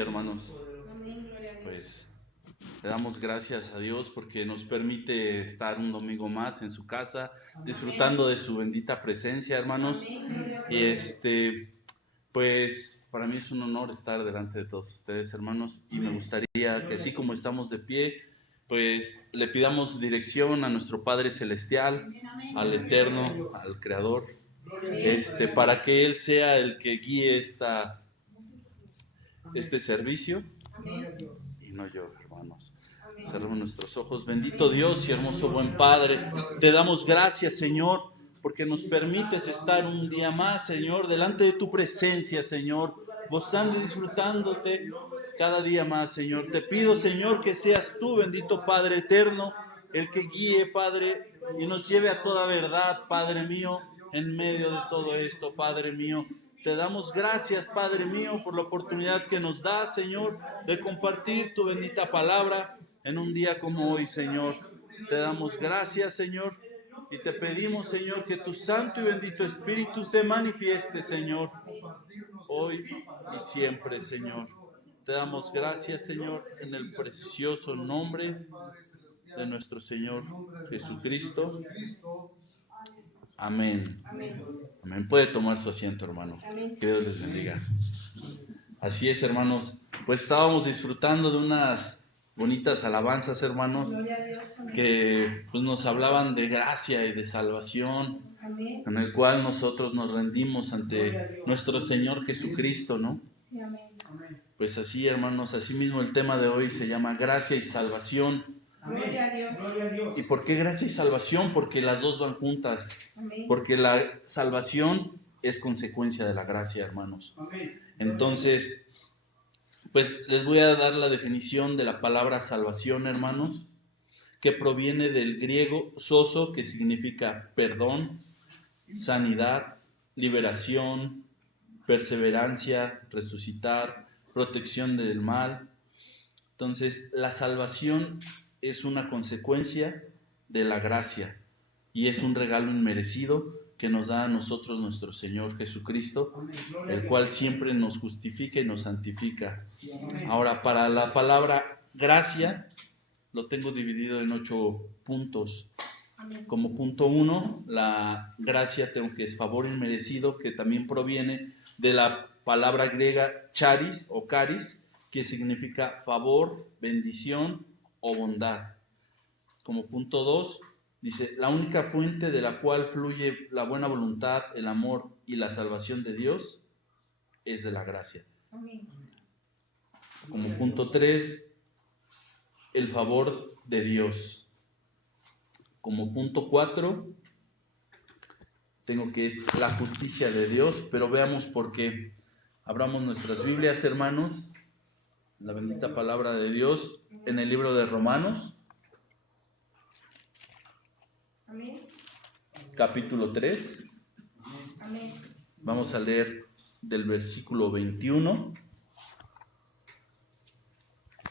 Hermanos, pues le damos gracias a Dios porque nos permite estar un domingo más en su casa, disfrutando de su bendita presencia, hermanos. Y pues para mí es un honor estar delante de todos ustedes, hermanos, y me gustaría que así como estamos de pie, pues le pidamos dirección a nuestro Padre Celestial, al Eterno, al Creador, para que Él sea el que guíe este servicio. Y no yo, hermanos. Cerremos nuestros ojos. Bendito Dios y hermoso buen Padre, te damos gracias, Señor, porque nos permites estar un día más, Señor, delante de tu presencia, Señor, gozando y disfrutándote cada día más, Señor. Te pido, Señor, que seas tú, bendito Padre eterno, el que guíe, Padre, y nos lleve a toda verdad, Padre mío, en medio de todo esto, Padre mío. Te damos gracias, Padre mío, por la oportunidad que nos das, Señor, de compartir tu bendita palabra en un día como hoy, Señor. Te damos gracias, Señor, y te pedimos, Señor, que tu santo y bendito Espíritu se manifieste, Señor, hoy y siempre, Señor. Te damos gracias, Señor, en el precioso nombre de nuestro Señor Jesucristo. Amén. Amén. Puede tomar su asiento, hermano. Que Dios les bendiga. Así es, hermanos. Pues estábamos disfrutando de unas bonitas alabanzas, hermanos, que pues, nos hablaban de gracia y de salvación, en el cual nosotros nos rendimos ante nuestro Señor Jesucristo, ¿no? Pues así, hermanos, así mismo el tema de hoy se llama gracia y salvación. Gloria a Dios. ¿Y por qué gracia y salvación? Porque las dos van juntas. Porque la salvación es consecuencia de la gracia, hermanos. Entonces, pues les voy a dar la definición de la palabra salvación, hermanos, que proviene del griego sozo, que significa perdón, sanidad, liberación, perseverancia, resucitar, protección del mal. Entonces, la salvación es una consecuencia de la gracia y es un regalo inmerecido que nos da a nosotros nuestro Señor Jesucristo, el cual siempre nos justifica y nos santifica. Ahora, para la palabra gracia, lo tengo dividido en 8 puntos. Como punto 1, la gracia tengo que es favor inmerecido, que también proviene de la palabra griega charis o caris, que significa favor, bendición o bondad. Como punto 2, dice, la única fuente de la cual fluye la buena voluntad, el amor y la salvación de Dios es de la gracia. Como punto 3, el favor de Dios. Como punto 4, tengo que es la justicia de Dios, pero veamos por qué. Abramos nuestras Biblias, hermanos, la bendita palabra de Dios, en el libro de Romanos, capítulo 3. Vamos a leer del versículo 21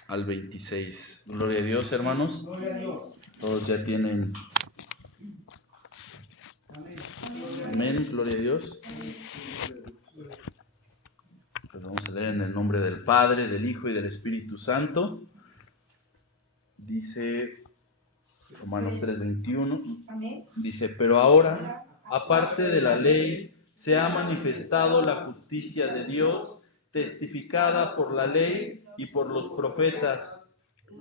al 26. Gloria a Dios, hermanos. Todos ya tienen. Amén, gloria a Dios. Pues vamos a leer en el nombre del Padre, del Hijo y del Espíritu Santo. Dice Romanos 3:21. Dice, pero ahora, aparte de la ley, se ha manifestado la justicia de Dios, testificada por la ley y por los profetas.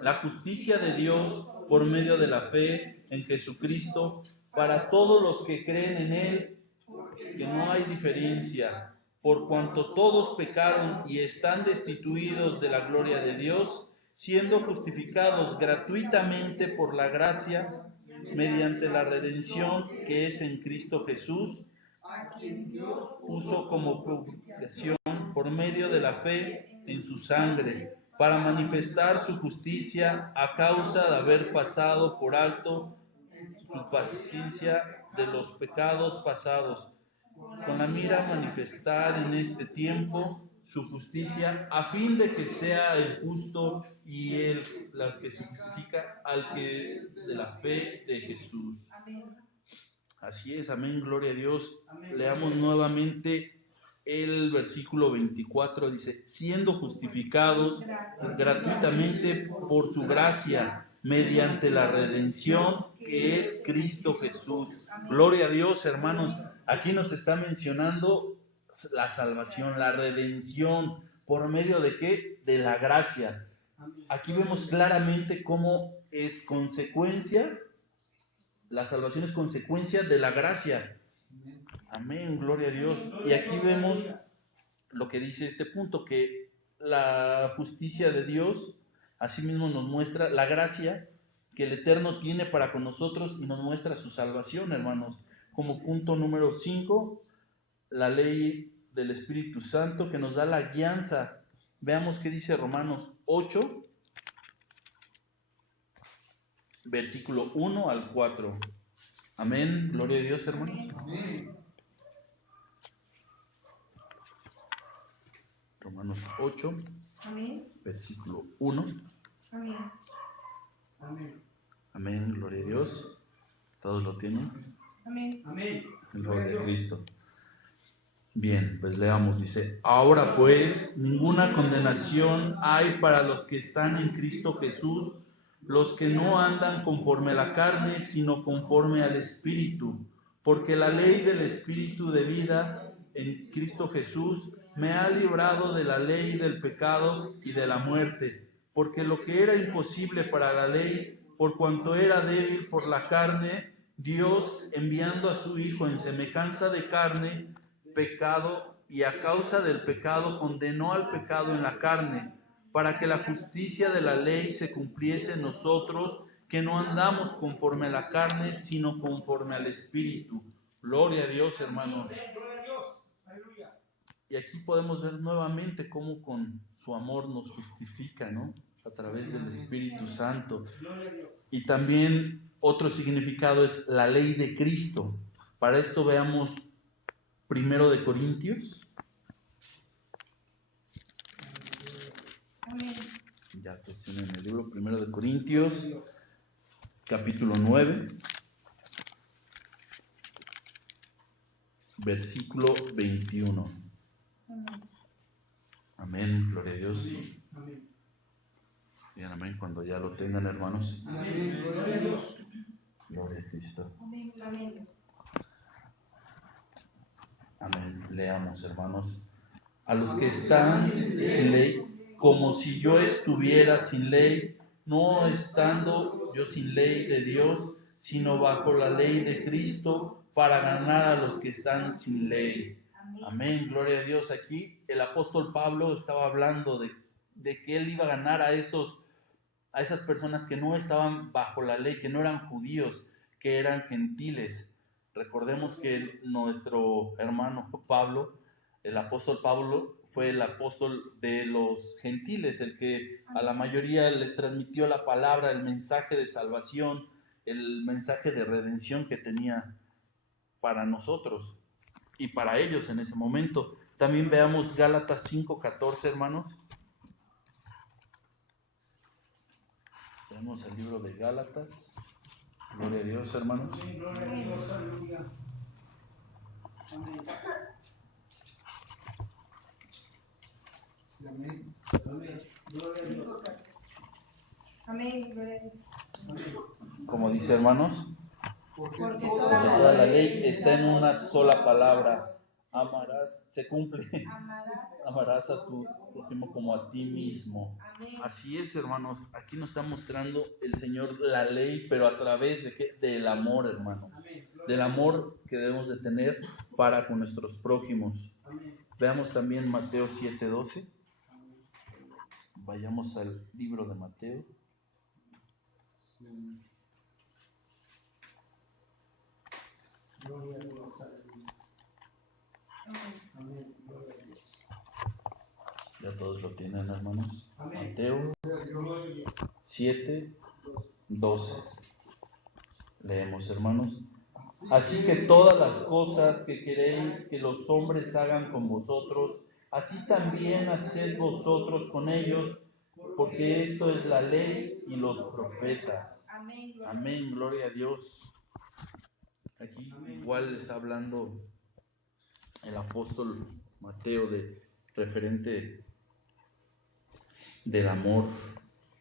La justicia de Dios por medio de la fe en Jesucristo para todos los que creen en Él, que no hay diferencia, por cuanto todos pecaron y están destituidos de la gloria de Dios, siendo justificados gratuitamente por la gracia, mediante la redención que es en Cristo Jesús, a quien Dios puso como propiciación por medio de la fe en su sangre, para manifestar su justicia a causa de haber pasado por alto su paciencia de los pecados pasados, con la mira a manifestar en este tiempo su justicia, a fin de que sea el justo y el que justifica al que de la fe de Jesús. Así es, amén, gloria a Dios. Leamos nuevamente el versículo 24 dice, siendo justificados gratuitamente por su gracia, mediante la redención que es Cristo Jesús. Gloria a Dios, hermanos. Aquí nos está mencionando la salvación, la redención. ¿Por medio de qué? De la gracia. Aquí vemos claramente cómo es consecuencia, la salvación es consecuencia de la gracia. Amén, gloria a Dios. Y aquí vemos lo que dice este punto, que la justicia de Dios asimismo nos muestra la gracia que el Eterno tiene para con nosotros y nos muestra su salvación, hermanos. Como punto número 5, la ley del Espíritu Santo que nos da la guianza. Veamos qué dice Romanos 8, versículo 1 al 4. Amén, gloria a Dios, hermanos. Amén. Romanos 8, Amén. versículo 1. Amén. Amén. Amén, gloria a Dios. ¿Todos lo tienen? Amén. Amén. Gloria a Cristo. Bien, pues leamos, dice, ahora pues, ninguna condenación hay para los que están en Cristo Jesús, los que no andan conforme a la carne, sino conforme al Espíritu, porque la ley del Espíritu de vida en Cristo Jesús me ha librado de la ley del pecado y de la muerte, porque lo que era imposible para la ley, por cuanto era débil por la carne, Dios, enviando a su Hijo en semejanza de carne, pecado, y a causa del pecado condenó al pecado en la carne, para que la justicia de la ley se cumpliese en nosotros, que no andamos conforme a la carne, sino conforme al Espíritu. Gloria a Dios, hermanos. Y aquí podemos ver nuevamente cómo con su amor nos justifica, ¿no? A través del Espíritu Santo. Y también otro significado es la ley de Cristo. Para esto veamos 1 de Corintios. Amén. Ya tienen el libro 1 de Corintios, capítulo 9, versículo 21. Amén, gloria a Dios. Amén. Digan amén cuando ya lo tengan, hermanos. Amén, gloria a Dios. Gloria a Cristo. Amén. Amén. Amén. Leamos, hermanos. A los que están sin ley, como si yo estuviera sin ley, no estando yo sin ley de Dios, sino bajo la ley de Cristo, para ganar a los que están sin ley. Amén, gloria a Dios. Aquí el apóstol Pablo estaba hablando de que él iba a ganar a esas personas que no estaban bajo la ley, que no eran judíos, que eran gentiles. Recordemos que nuestro hermano Pablo, el apóstol Pablo, fue el apóstol de los gentiles, el que a la mayoría les transmitió la palabra, el mensaje de salvación, el mensaje de redención que tenía para nosotros y para ellos en ese momento. También veamos Gálatas 5:14, hermanos. Veamos el libro de Gálatas. Gloria a Dios, hermanos. Amén, gloria a Dios, aleluya. Amén. Sí, amén. Amén. Gloria a Dios. Amén, gloria a Dios. Como dice, hermanos, Porque Porque toda la ley está en una sola palabra. Amarás, se cumple. Amarás a tu prójimo como a ti mismo. Amén. Así es, hermanos. Aquí nos está mostrando el Señor la ley, pero a través de ¿qué? Del amor, hermanos. Amén. Del amor que debemos de tener para con nuestros prójimos. Amén. Veamos también Mateo 7:12. Vayamos al libro de Mateo. Sí. Gloria a Dios, aleluya. Amén, gloria a Dios. Ya todos lo tienen, hermanos. Amén. Mateo Gloria a Dios. 7:12. Leemos, hermanos. Así que todas las cosas que queréis que los hombres hagan con vosotros, así también haced vosotros con ellos, porque esto es la ley y los profetas. Amén, gloria a Dios. Aquí igual está hablando el apóstol Mateo referente del amor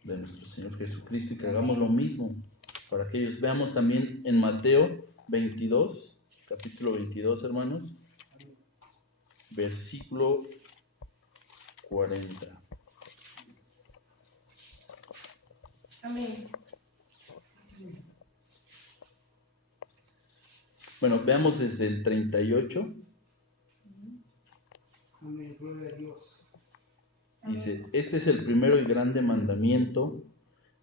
de nuestro Señor Jesucristo, y que hagamos lo mismo para que ellos. Veamos también en Mateo 22, capítulo 22, hermanos, versículo 40. Amén. Bueno, veamos desde el 38. Amén, gloria a Dios. Dice, este es el primero y grande mandamiento,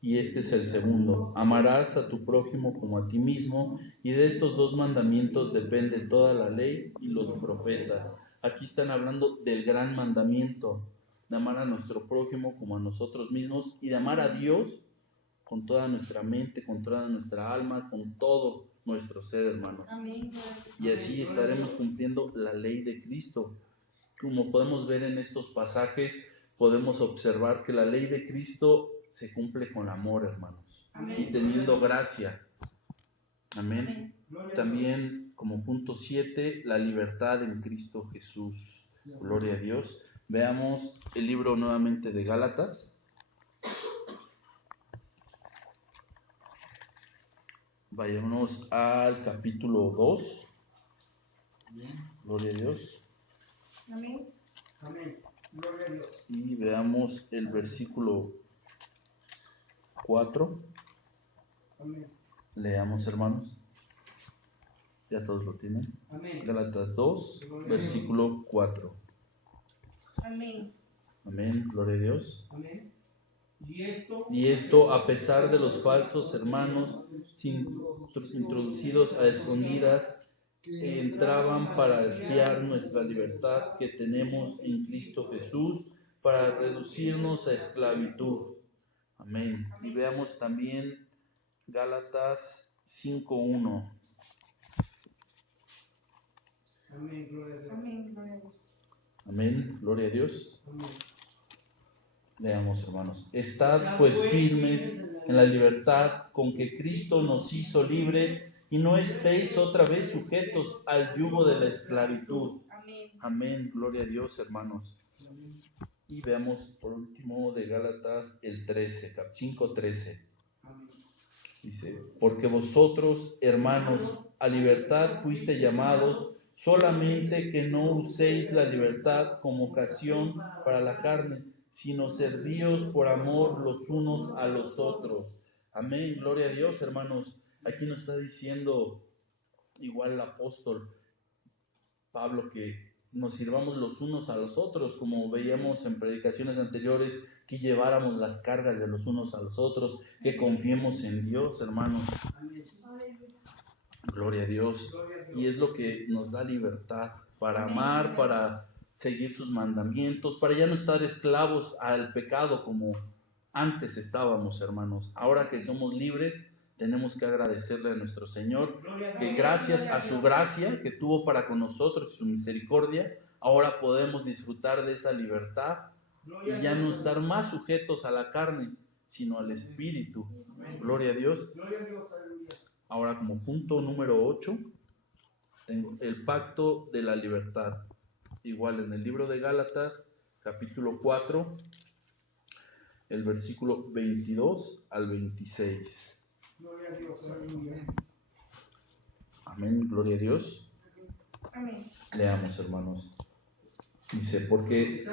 y este es el segundo: amarás a tu prójimo como a ti mismo, y de estos dos mandamientos depende toda la ley y los profetas. Aquí están hablando del gran mandamiento, de amar a nuestro prójimo como a nosotros mismos, y de amar a Dios con toda nuestra mente, con toda nuestra alma, con todo nuestro ser, hermanos. Amén. Y así estaremos cumpliendo la ley de Cristo. Como podemos ver en estos pasajes, podemos observar que la ley de Cristo se cumple con amor, hermanos. Amén. Y teniendo gracia. Amén. También, como punto 7, la libertad en Cristo Jesús. Gloria a Dios. Veamos el libro nuevamente de Gálatas. Vayámonos al capítulo 2. Gloria a Dios. Amén. Amén, gloria a Dios. Y veamos el versículo 4. Amén. Leamos, hermanos. Ya todos lo tienen. Amén. Gálatas 2, versículo 4. Amén. Amén, gloria a Dios. Amén. Y esto a pesar de los falsos hermanos introducidos a escondidas, que entraban para espiar nuestra libertad que tenemos en Cristo Jesús, para reducirnos a esclavitud. Amén. Y veamos también Gálatas 5:1. Amén, gloria a Dios. Amén. Gloria a Dios. Amén, gloria a Dios. Amén. Leamos, hermanos. Estad pues firmes en la libertad con que Cristo nos hizo libres, y no estéis otra vez sujetos al yugo de la esclavitud. Amén. Amén, gloria a Dios, hermanos. Amén. Y veamos por último de Gálatas el 5:13. Amén. Dice, porque vosotros, hermanos, a libertad fuiste llamados, solamente que no uséis la libertad como ocasión para la carne, sino servíos por amor los unos a los otros. Amén, gloria a Dios, hermanos. Aquí nos está diciendo igual el apóstol Pablo que nos sirvamos los unos a los otros, como veíamos en predicaciones anteriores, que lleváramos las cargas de los unos a los otros, que confiemos en Dios, hermanos. Amén. Gloria a Dios. Y es lo que nos da libertad para amar, para seguir sus mandamientos, para ya no estar esclavos al pecado como antes estábamos, hermanos. Ahora que somos libres, tenemos que agradecerle a nuestro Señor, que gracias a su gracia que tuvo para con nosotros y su misericordia, ahora podemos disfrutar de esa libertad y ya no estar más sujetos a la carne, sino al Espíritu. Gloria a Dios. Gloria a Dios, aleluya. Ahora, como punto número 8, tengo el pacto de la libertad. Igual en el libro de Gálatas, capítulo 4, el versículo 22 al 26. Gloria a Dios, aleluya. Amén, gloria a Dios. Amén. Leamos, hermanos. Dice, porque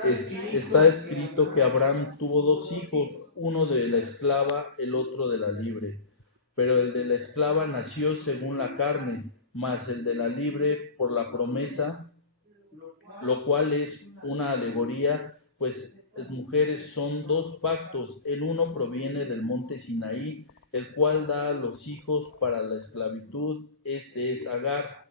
está escrito que Abraham tuvo dos hijos, uno de la esclava, el otro de la libre. Pero el de la esclava nació según la carne, mas el de la libre por la promesa, lo cual es una alegoría, pues las mujeres son dos pactos. El uno proviene del monte Sinaí, el cual da a los hijos para la esclavitud. Este es Agar,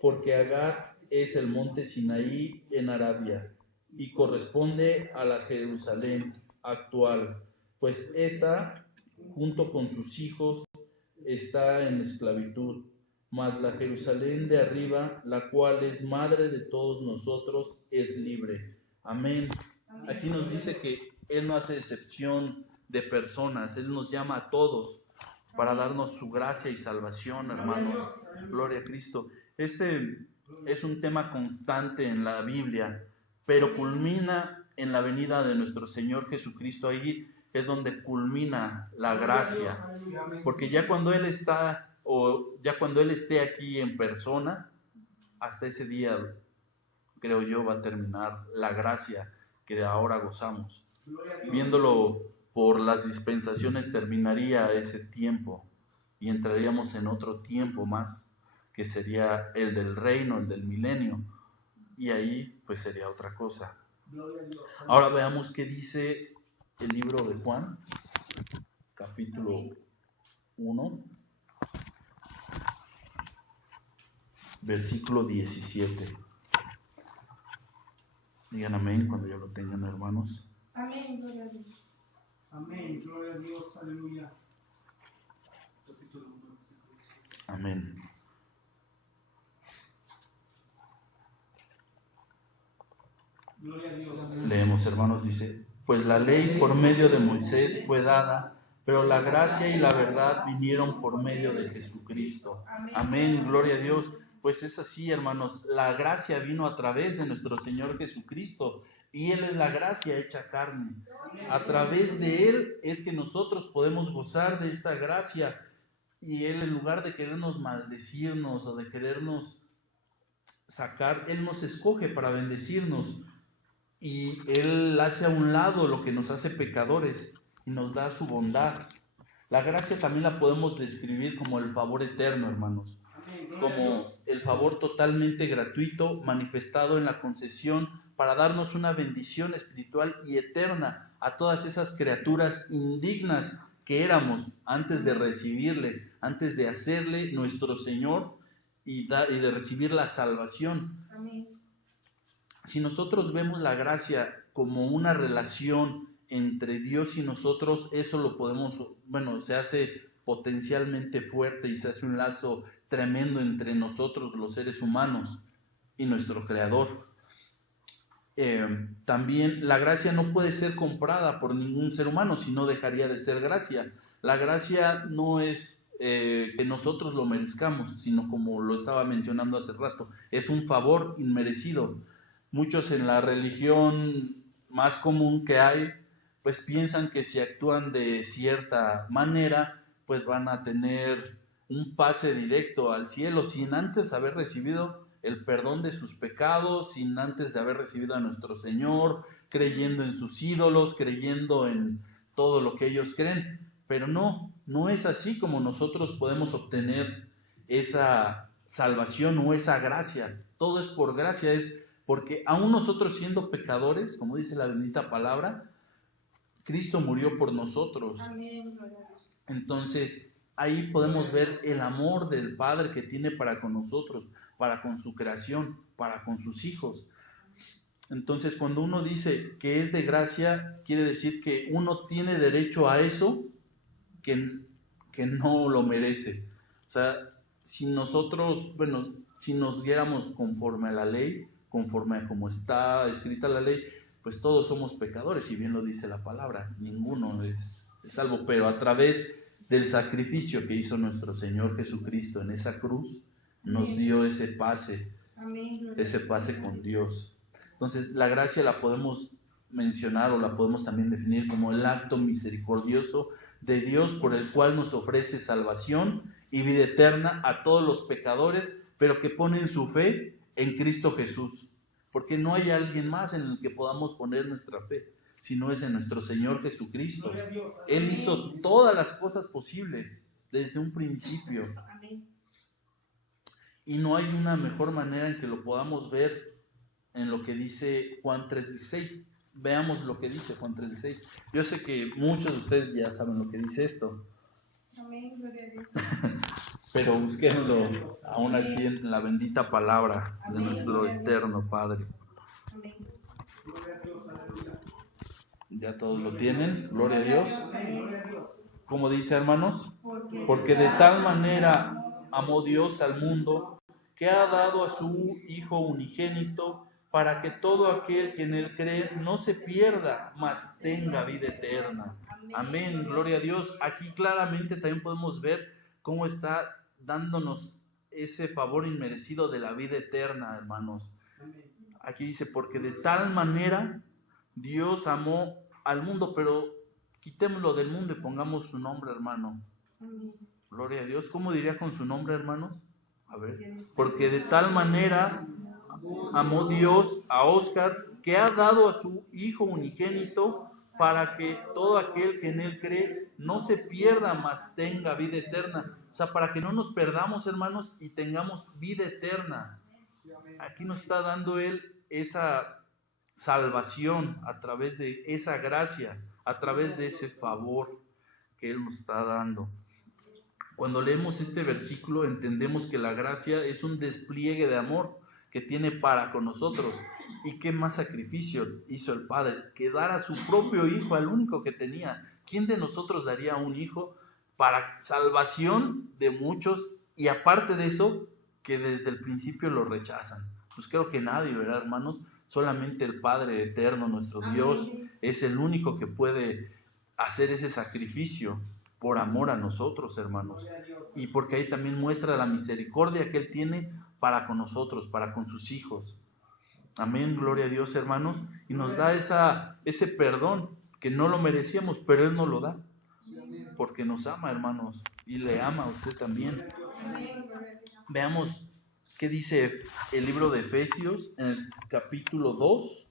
porque Agar es el monte Sinaí en Arabia, y corresponde a la Jerusalén actual, pues esta, junto con sus hijos, está en esclavitud. Mas la Jerusalén de arriba, la cual es madre de todos nosotros, es libre. Amén. Aquí nos dice que Él no hace excepción de personas, Él nos llama a todos para darnos su gracia y salvación, hermanos. Gloria a Cristo. Este es un tema constante en la Biblia, pero culmina en la venida de nuestro Señor Jesucristo. Ahí es donde culmina la gracia, porque ya cuando Él está, o ya cuando Él esté aquí en persona, hasta ese día, creo yo, va a terminar la gracia que de ahora gozamos. Viéndolo por las dispensaciones, terminaría ese tiempo y entraríamos en otro tiempo más, que sería el del reino, el del milenio, y ahí pues sería otra cosa. Ahora veamos qué dice el libro de Juan, capítulo 1, versículo 17. Digan amén cuando ya lo tengan, hermanos. Amén, gloria a Dios. Amén, gloria a Dios, aleluya. Amén. Gloria a Dios. Leemos, hermanos, dice: pues la ley por medio de Moisés fue dada, pero la gracia y la verdad vinieron por medio de Jesucristo. Amén, gloria a Dios. Pues es así, hermanos, la gracia vino a través de nuestro Señor Jesucristo, y Él es la gracia hecha carne. A través de Él es que nosotros podemos gozar de esta gracia, y Él, en lugar de querernos maldecirnos o de querernos sacar, Él nos escoge para bendecirnos, y Él hace a un lado lo que nos hace pecadores y nos da su bondad. La gracia también la podemos describir como el favor eterno, hermanos, como el favor totalmente gratuito manifestado en la concesión para darnos una bendición espiritual y eterna a todas esas criaturas indignas que éramos antes de recibirle, antes de hacerle nuestro Señor y de recibir la salvación. Amén. Si nosotros vemos la gracia como una relación entre Dios y nosotros, eso lo podemos, se hace potencialmente fuerte y se hace un lazo tremendo entre nosotros, los seres humanos, y nuestro Creador. También la gracia no puede ser comprada por ningún ser humano, si no dejaría de ser gracia. La gracia no es que nosotros lo merezcamos, sino, como lo estaba mencionando hace rato, es un favor inmerecido. Muchos en la religión más común que hay, pues piensan que si actúan de cierta manera, pues van a tener un pase directo al cielo sin antes haber recibido el perdón de sus pecados, sin antes de haber recibido a nuestro Señor, creyendo en sus ídolos, creyendo en todo lo que ellos creen. Pero no es así como nosotros podemos obtener esa salvación o esa gracia. Todo es por gracia, es porque aún nosotros siendo pecadores, como dice la bendita palabra, Cristo murió por nosotros. Amén. Entonces, ahí podemos ver el amor del Padre que tiene para con nosotros, para con su creación, para con sus hijos. Entonces, cuando uno dice que es de gracia, quiere decir que uno tiene derecho a eso que no lo merece. O sea, si nosotros, si nos guiáramos conforme a la ley, conforme a como está escrita la ley, pues todos somos pecadores, y bien lo dice la palabra, ninguno es salvo, pero a través del sacrificio que hizo nuestro Señor Jesucristo en esa cruz, nos dio ese pase con Dios. Entonces, la gracia la podemos mencionar o la podemos también definir como el acto misericordioso de Dios por el cual nos ofrece salvación y vida eterna a todos los pecadores, pero que ponen su fe en Cristo Jesús, porque no hay alguien más en el que podamos poner nuestra fe, sino es en nuestro Señor Jesucristo. Él hizo todas las cosas posibles desde un principio. Y no hay una mejor manera en que lo podamos ver en lo que dice Juan 3:16. Veamos lo que dice Juan 3:16. Yo sé que muchos de ustedes ya saben lo que dice esto. Amén, gloria a Dios. Pero busquémoslo aún así en la bendita palabra de nuestro eterno Padre. Amén. ¿Ya todos lo tienen? Gloria a Dios. ¿Cómo dice, hermanos? Porque de tal manera amó Dios al mundo que ha dado a su Hijo unigénito, para que todo aquel que en Él cree no se pierda, mas tenga vida eterna. Amén, gloria a Dios. Aquí claramente también podemos ver cómo está dándonos ese favor inmerecido de la vida eterna, hermanos. Aquí dice, porque de tal manera Dios amó al mundo, pero quitémoslo del mundo y pongamos su nombre, hermano. Gloria a Dios. ¿Cómo diría con su nombre, hermanos? A ver. Porque de tal manera amó Dios a Oscar, que ha dado a su Hijo unigénito, para que todo aquel que en Él cree no se pierda, mas tenga vida eterna. O sea, para que no nos perdamos, hermanos, y tengamos vida eterna. Aquí nos está dando Él esa salvación a través de esa gracia, a través de ese favor que Él nos está dando. Cuando leemos este versículo entendemos que la gracia es un despliegue de amor que tiene para con nosotros. ¿Y qué más sacrificio hizo el Padre? Que dar a su propio Hijo, al único que tenía. ¿Quién de nosotros daría un hijo para salvación de muchos? Y aparte de eso, que desde el principio lo rechazan. Pues creo que nadie, ¿verdad, hermanos? Solamente el Padre eterno, nuestro Dios, es el único que puede hacer ese sacrificio por amor a nosotros, hermanos. Y porque ahí también muestra la misericordia que Él tiene para con nosotros, para con sus hijos. Amén, gloria a Dios, hermanos. Y nos da ese perdón que no lo merecíamos, pero Él nos lo da. Porque nos ama, hermanos. Y le ama a usted también. Veamos qué dice el libro de Efesios en el capítulo 2.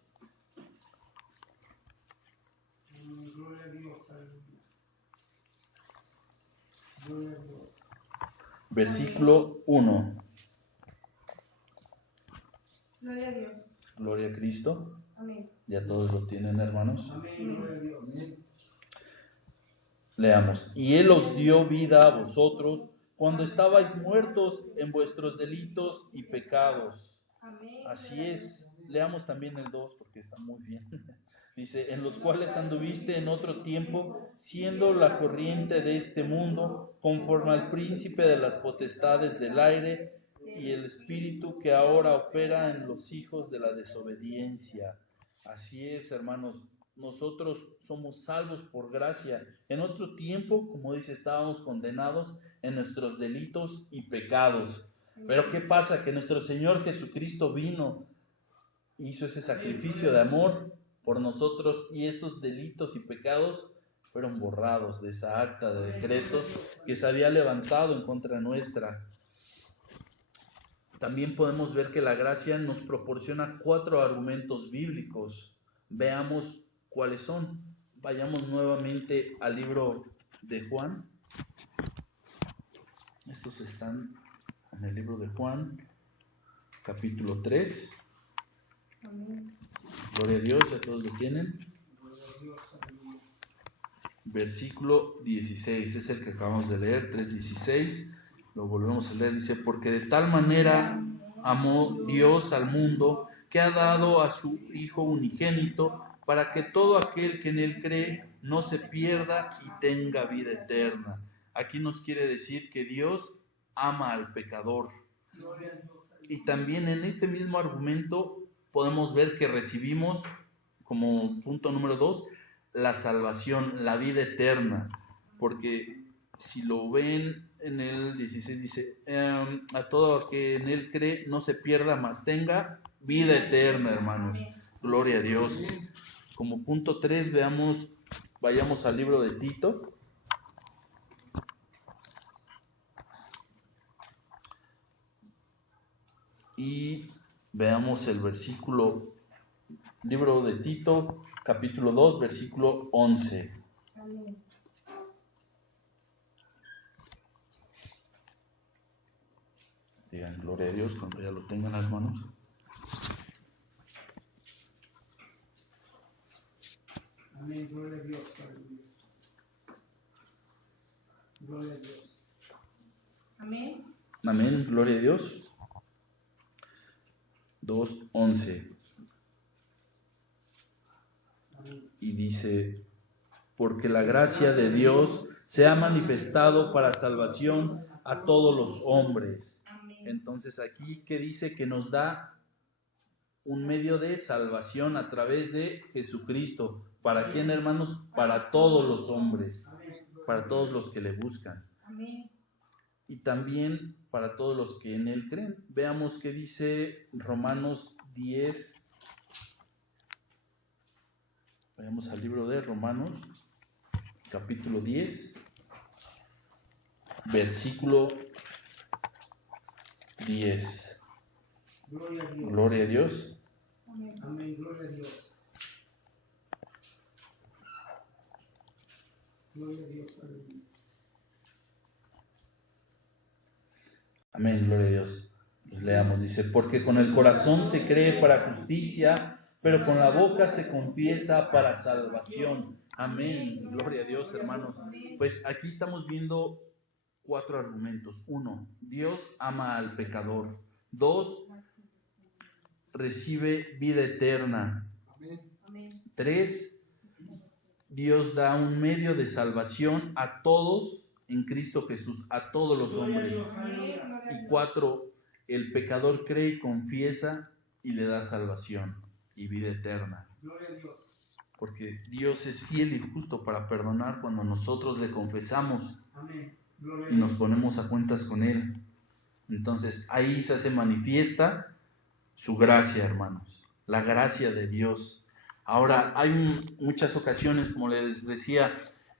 Gloria a Dios, aleluya. Gloria a Dios. Versículo 1. Gloria a Dios. Gloria a Cristo. Amén. Ya todos lo tienen, hermanos. Amén, gloria a Dios. Leamos. Y Él os dio vida a vosotros cuando estabais muertos en vuestros delitos y pecados. Amén. Así es. Leamos también el 2 porque está muy bien. Dice, en los cuales anduviste en otro tiempo, siendo la corriente de este mundo, conforme al príncipe de las potestades del aire y el espíritu que ahora opera en los hijos de la desobediencia. Así es, hermanos, nosotros somos salvos por gracia. En otro tiempo, como dice, estábamos condenados en nuestros delitos y pecados. Pero ¿qué pasa? Que nuestro Señor Jesucristo vino, hizo ese sacrificio de amor por nosotros y esos delitos y pecados fueron borrados de esa acta de decretos que se había levantado en contra nuestra. También podemos ver que la gracia nos proporciona 4 argumentos bíblicos. Veamos cuáles son. Vayamos nuevamente al libro de Juan. Estos están en el libro de Juan, capítulo 3. Amén. Gloria a Dios, ya todos lo tienen. Gloria a Dios, aleluya. Versículo 16, es el que acabamos de leer, 3:16. Lo volvemos a leer, dice, porque de tal manera amó Dios al mundo que ha dado a su Hijo unigénito para que todo aquel que en Él cree no se pierda y tenga vida eterna. Aquí nos quiere decir que Dios ama al pecador. Gloria a Dios, aleluya. Y también en este mismo argumento podemos ver que recibimos, como punto número 2, la salvación, la vida eterna. Porque si lo ven en el 16 dice, a todo que en Él cree no se pierda, mas tenga vida eterna, hermanos. Gloria a Dios. Como punto 3, vayamos al libro de Tito. Y veamos el versículo, libro de Tito, capítulo 2, versículo 11. Amén. Digan gloria a Dios cuando ya lo tengan, hermanos. Amén, gloria a Dios, aleluya. Gloria a Dios. Amén. Amén, gloria a Dios. 2:11. Amén. Y dice, porque la gracia de Dios se ha manifestado para salvación a todos los hombres. Amén. Entonces aquí que dice que nos da un medio de salvación a través de Jesucristo. ¿Para quién, hermanos? Para todos los hombres, para todos los que le buscan. Amén. y también para todos los que en Él creen. Veamos qué dice Romanos 10. Vayamos al libro de Romanos, capítulo 10, versículo 10. Gloria a Dios. Gloria a Dios. Amén. Amén. Gloria a Dios. Gloria a Dios. Aleluya. Amén, gloria a Dios. Pues leamos, dice, porque con el corazón se cree para justicia, pero con la boca se confiesa para salvación. Amén, gloria a Dios, hermanos. Pues aquí estamos viendo 4 argumentos. 1, Dios ama al pecador. 2, recibe vida eterna. Amén. 3, Dios da un medio de salvación a todos en Cristo Jesús, a todos los hombres. Y 4, el pecador cree y confiesa y le da salvación y vida eterna. Gloria a Dios. Porque Dios es fiel y justo para perdonar cuando nosotros le confesamos Amén. Gloria a y nos Dios. ponemos a cuentas con Él. Entonces ahí se hace manifiesta su gracia, hermanos, la gracia de Dios. Ahora, hay muchas ocasiones, como les decía,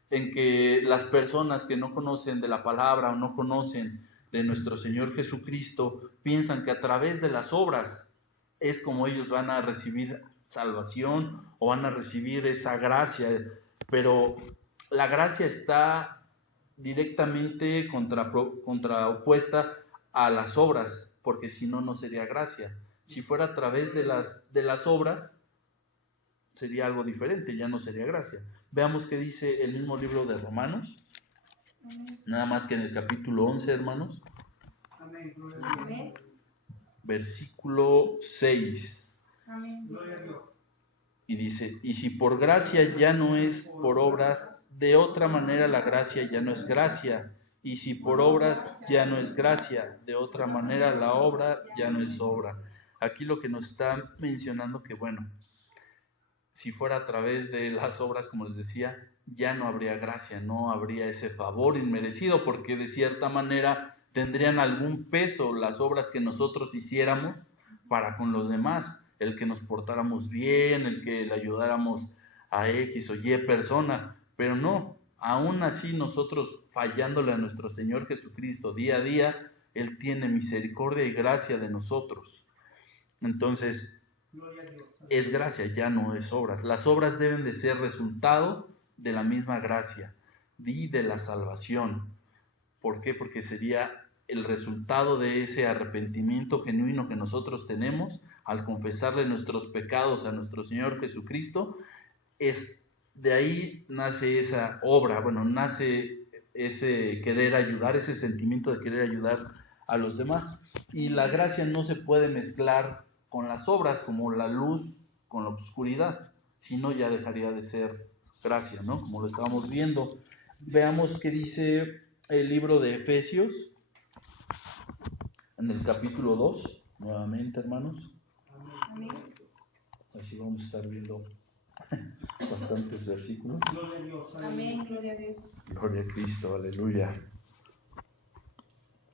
en que las personas que no conocen de la palabra o no conocen de nuestro Señor Jesucristo piensan que a través de las obras es como ellos van a recibir salvación o van a recibir esa gracia, pero la gracia está directamente contraopuesta a las obras, porque si no, no sería gracia. Si fuera a través de las obras, sería algo diferente, ya no sería gracia. Veamos qué dice el mismo libro de Romanos, nada más que en el capítulo 11, hermanos, Amén. Gloria a Dios. versículo 6. Amén. Gloria a Dios. Y dice, y si por gracia ya no es por obras, de otra manera la gracia ya no es gracia. Y si por obras ya no es gracia, de otra manera la obra ya no es obra. Aquí lo que nos está mencionando que, bueno, si fuera a través de las obras, como les decía, ya no habría gracia, no habría ese favor inmerecido, porque de cierta manera tendrían algún peso las obras que nosotros hiciéramos para con los demás, el que nos portáramos bien, el que le ayudáramos a X o Y persona, pero no, aún así nosotros fallándole a nuestro Señor Jesucristo día a día, Él tiene misericordia y gracia de nosotros. Entonces, Gloria a Dios. es gracia, ya no es obras. Las obras deben de ser resultado de la misma gracia y de la salvación. ¿Por qué? Porque sería el resultado de ese arrepentimiento genuino que nosotros tenemos al confesarle nuestros pecados a nuestro Señor Jesucristo. De ahí nace esa obra, bueno, nace ese querer ayudar, ese sentimiento de querer ayudar a los demás. Y la gracia no se puede mezclar con las obras, como la luz con la oscuridad, si no ya dejaría de ser gracia, ¿no? Como lo estábamos viendo. Veamos qué dice el libro de Efesios, en el capítulo 2, nuevamente, hermanos. Amén. Así vamos a estar viendo bastantes versículos. Gloria a Dios. Amén. Gloria a Dios. Gloria a Cristo, aleluya.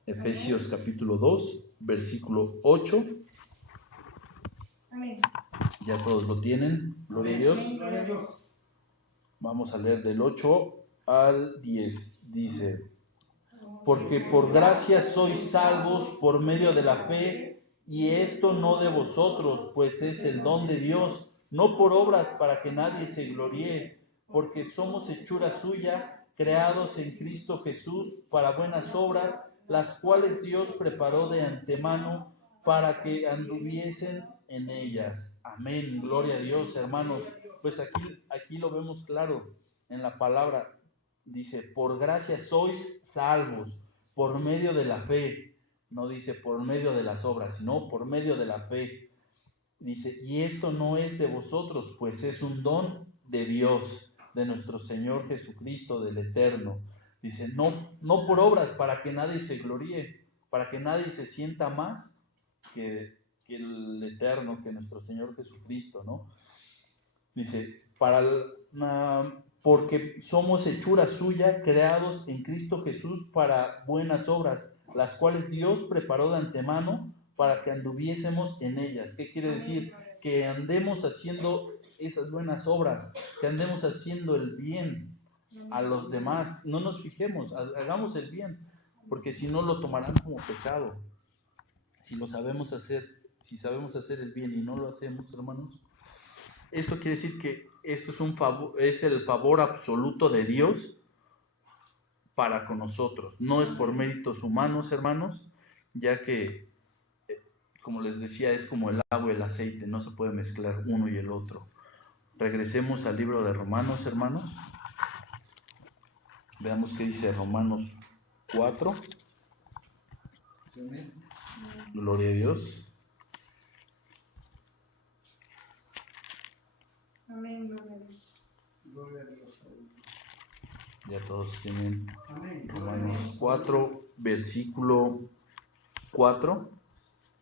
Efesios capítulo 2, versículo 8. Amén. Ya todos lo tienen, gloria a Dios. Gloria a Dios. Vamos a leer del 8 al 10. Dice, porque por gracia sois salvos por medio de la fe, y esto no de vosotros, pues es el don de Dios, no por obras para que nadie se gloríe, porque somos hechura suya, creados en Cristo Jesús para buenas obras, las cuales Dios preparó de antemano para que anduviesen en ellas. Amén, gloria a Dios, hermanos. Pues aquí lo vemos claro en la palabra. Dice, por gracia sois salvos, por medio de la fe. No dice por medio de las obras, sino por medio de la fe. Dice, y esto no es de vosotros, pues es un don de Dios, de nuestro Señor Jesucristo, del Eterno. Dice, no por obras, para que nadie se gloríe, para que nadie se sienta más que el Eterno, que nuestro Señor Jesucristo, ¿no? Dice, porque somos hechura suya, creados en Cristo Jesús para buenas obras, las cuales Dios preparó de antemano para que anduviésemos en ellas. ¿Qué quiere decir? Que andemos haciendo esas buenas obras, que andemos haciendo el bien a los demás. No nos fijemos, hagamos el bien, porque si no lo tomarán como pecado. Si lo sabemos hacer, si sabemos hacer el bien y no lo hacemos, hermanos, esto quiere decir que esto es un favor, es el favor absoluto de Dios para con nosotros. No es por méritos humanos, hermanos, ya que, como les decía, es como el agua y el aceite, no se puede mezclar uno y el otro. Regresemos al libro de Romanos, hermanos. Veamos qué dice Romanos 4. Gloria a Dios. Amén. Gloria a Dios. Ya todos tienen Amén. Romanos 4, versículo 4,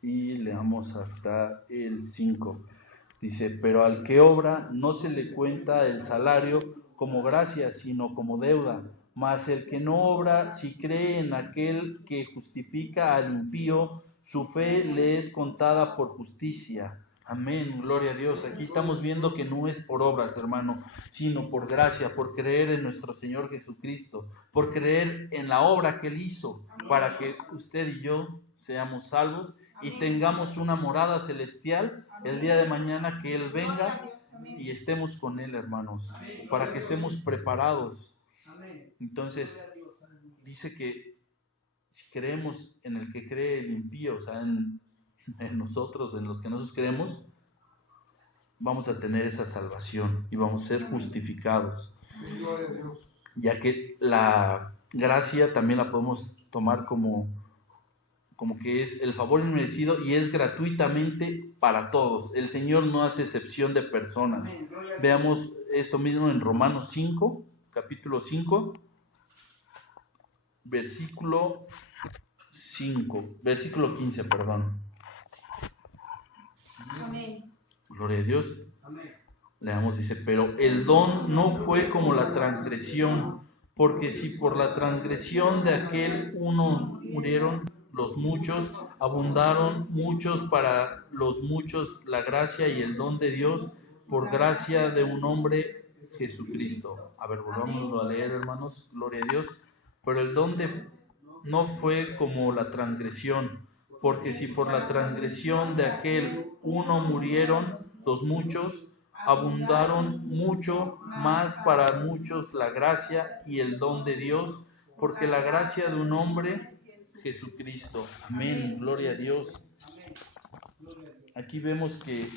y leamos hasta el 5. Dice, pero al que obra no se le cuenta el salario como gracia, sino como deuda. Mas el que no obra, si cree en aquel que justifica al impío, su fe le es contada por justicia. Amén, gloria a Dios. Aquí estamos viendo que no es por obras, hermano, sino por gracia, por creer en nuestro Señor Jesucristo, por creer en la obra que Él hizo, para que usted y yo seamos salvos y tengamos una morada celestial el día de mañana que Él venga y estemos con Él, hermanos, para que estemos preparados. Entonces, dice que si creemos en el que cree el impío, o sea, en nosotros, en los que nosotros creemos, vamos a tener esa salvación y vamos a ser justificados. Ya que la gracia también la podemos tomar como que es el favor inmerecido y es gratuitamente para todos. El Señor no hace excepción de personas. Veamos esto mismo en Romanos 5, capítulo 5, versículo 15, perdón. Amén. Gloria a Dios. Leamos, dice, pero el don no fue como la transgresión, porque si por la transgresión de aquel uno murieron los muchos, abundaron muchos para los muchos la gracia y el don de Dios por gracia de un hombre, Jesucristo. A ver, volvámoslo a leer, hermanos, gloria a Dios. Pero el don no fue como la transgresión, porque si por la transgresión de aquel uno murieron los muchos, abundaron mucho más para muchos la gracia y el don de Dios, porque la gracia de un hombre, Jesucristo. Amén, gloria a Dios. Aquí vemos que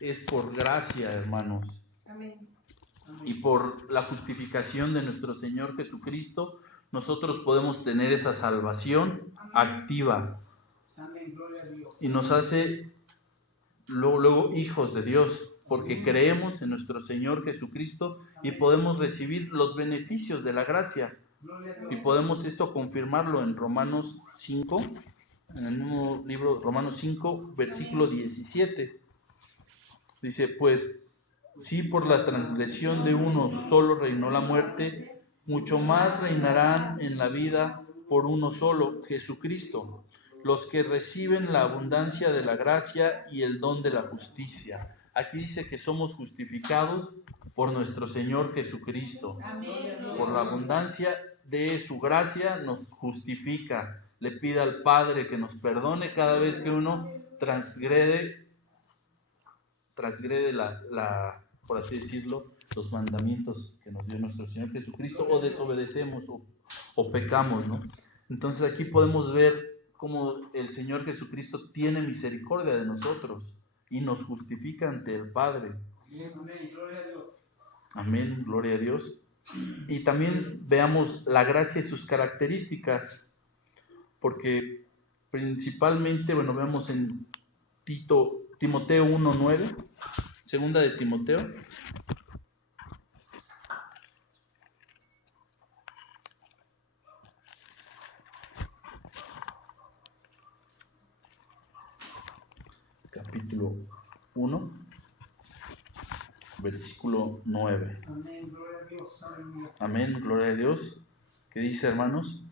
es por gracia, hermanos, y por la justificación de nuestro Señor Jesucristo, nosotros podemos tener esa salvación activa y nos hace luego hijos de Dios, porque creemos en nuestro Señor Jesucristo y podemos recibir los beneficios de la gracia. Y podemos esto confirmarlo en Romanos 5, en el mismo libro Romanos 5, versículo 17. Dice, pues, si por la transgresión de uno solo reinó la muerte, mucho más reinarán en la vida por uno solo, Jesucristo, los que reciben la abundancia de la gracia y el don de la justicia. Aquí dice que somos justificados por nuestro Señor Jesucristo. Por la abundancia de su gracia nos justifica. Le pide al Padre que nos perdone cada vez que uno transgrede por así decirlo, los mandamientos que nos dio nuestro Señor Jesucristo, o desobedecemos o pecamos, ¿no? Entonces aquí podemos ver cómo el Señor Jesucristo tiene misericordia de nosotros y nos justifica ante el Padre. Amén, gloria a Dios. Amén, gloria a Dios. Y también veamos la gracia y sus características, porque principalmente, veamos en Timoteo 1:9, segunda de Timoteo. Capítulo 1, versículo 9. Amén, gloria a Dios, aleluya. Amén, gloria a Dios. ¿Qué dice, hermanos?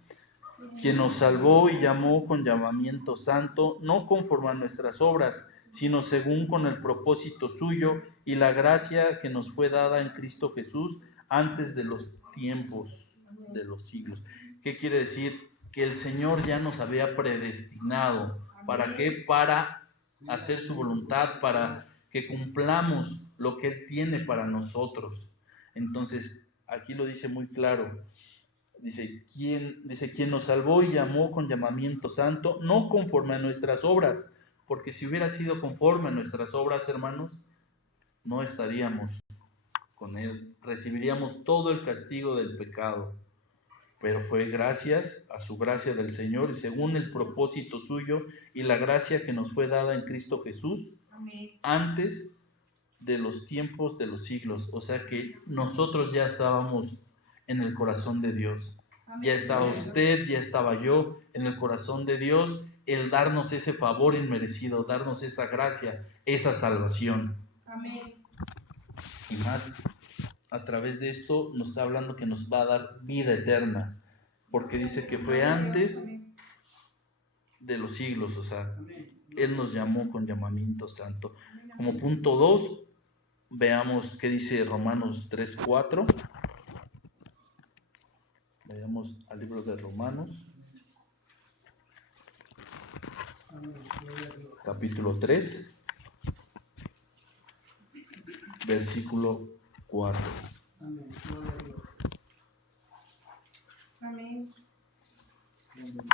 Quien nos salvó y llamó con llamamiento santo, no conforme a nuestras obras, sino según con el propósito suyo y la gracia que nos fue dada en Cristo Jesús antes de los tiempos de los siglos. ¿Qué quiere decir? Que el Señor ya nos había predestinado. ¿Para qué? Para hacer su voluntad, para que cumplamos lo que Él tiene para nosotros. Entonces, aquí lo dice muy claro. Dice, quien nos salvó y llamó con llamamiento santo, no conforme a nuestras obras, porque si hubiera sido conforme a nuestras obras, hermanos, no estaríamos con Él, recibiríamos todo el castigo del pecado, pero fue gracias a su gracia del Señor y según el propósito suyo y la gracia que nos fue dada en Cristo Jesús. Amén. Antes de los tiempos de los siglos, o sea que nosotros ya estábamos en el corazón de Dios. Ya estaba usted, ya estaba yo en el corazón de Dios, el darnos ese favor inmerecido, darnos esa gracia, esa salvación. Amén. Y más, a través de esto nos está hablando que nos va a dar vida eterna, porque dice que fue antes de los siglos, o sea, Él nos llamó con llamamiento santo. Como punto 2, veamos qué dice Romanos 3:4. Vayamos al libro de Romanos, capítulo 3, versículo 4. Amén.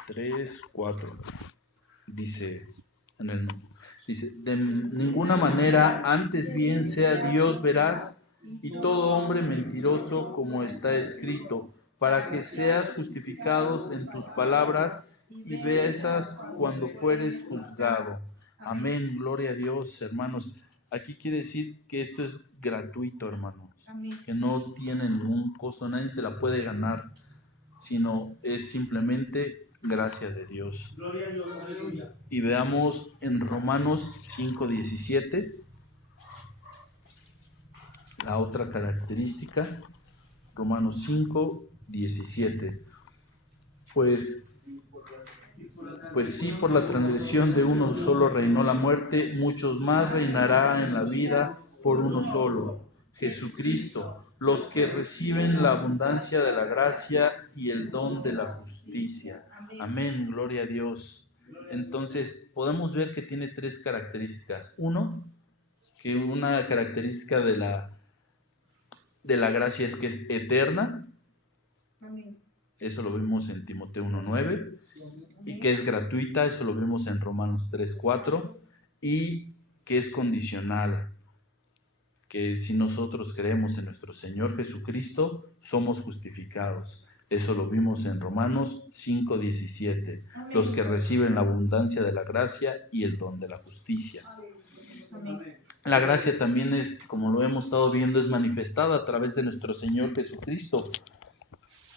3:4. Dice, de ninguna manera, antes bien sea Dios veraz y todo hombre mentiroso, como está escrito, para que seas justificados en tus palabras y veas cuando fueres juzgado. Amén, gloria a Dios, hermanos. Aquí quiere decir que esto es gratuito, hermanos. Amén. Que no tiene ningún costo, nadie se la puede ganar, sino es simplemente gracia de Dios. Gloria a Dios, aleluya. Y veamos en Romanos 5:17, la otra característica. Romanos 5:17. Pues sí, por la transgresión de uno solo reinó la muerte, muchos más reinará en la vida por uno solo, Jesucristo, los que reciben la abundancia de la gracia y el don de la justicia. Amén, gloria a Dios. Entonces, podemos ver que tiene 3 características. Uno, que una característica de la gracia es que es eterna. Amén. Eso lo vimos en Timoteo 1:9. Y que es gratuita, eso lo vimos en Romanos 3:4. Y que es condicional, que si nosotros creemos en nuestro Señor Jesucristo, somos justificados. Eso lo vimos en Romanos 5:17. Los que reciben la abundancia de la gracia y el don de la justicia. Amén. La gracia también es, como lo hemos estado viendo, es manifestada a través de nuestro Señor Jesucristo,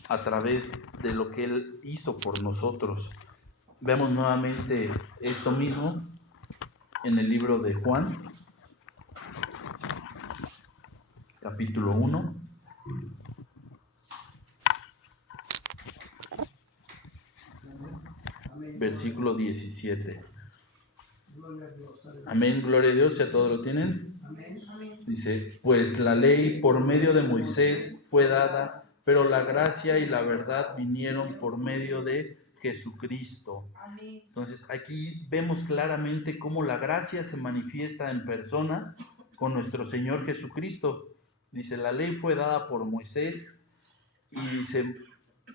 a través de lo que Él hizo por nosotros. Veamos nuevamente esto mismo en el libro de Juan, capítulo 1. Versículo 17. Amén, gloria a Dios, ¿ya todos lo tienen? Dice, pues la ley por medio de Moisés fue dada, pero la gracia y la verdad vinieron por medio de Jesucristo. Entonces aquí vemos claramente cómo la gracia se manifiesta en persona con nuestro Señor Jesucristo. Dice, la ley fue dada por Moisés y dice,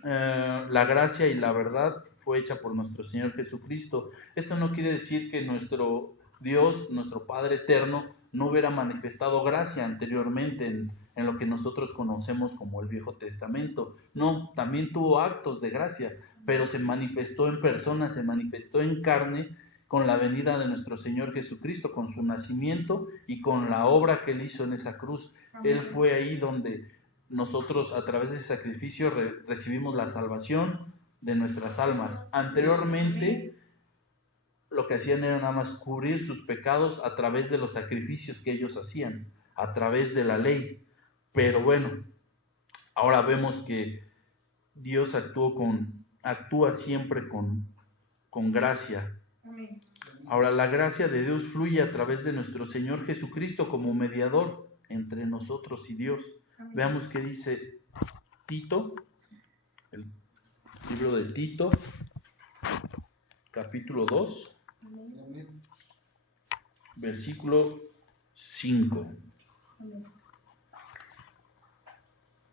la gracia y la verdad fue hecha por nuestro Señor Jesucristo. Esto no quiere decir que nuestro Dios, nuestro Padre eterno, no hubiera manifestado gracia anteriormente en lo que nosotros conocemos como el Viejo Testamento. No, también tuvo actos de gracia, pero se manifestó en persona, se manifestó en carne con la venida de nuestro Señor Jesucristo, con su nacimiento y con la obra que Él hizo en esa cruz. Él fue ahí donde nosotros a través de ese sacrificio recibimos la salvación de nuestras almas. Anteriormente lo que hacían era nada más cubrir sus pecados a través de los sacrificios que ellos hacían. a través de la ley. Pero bueno, ahora vemos que Dios actúa siempre con gracia. Amén. Ahora, la gracia de Dios fluye a través de nuestro Señor Jesucristo como mediador entre nosotros y Dios. Amén. Veamos qué dice Tito, el libro de Tito, capítulo 2, Amén. versículo 5. Amén.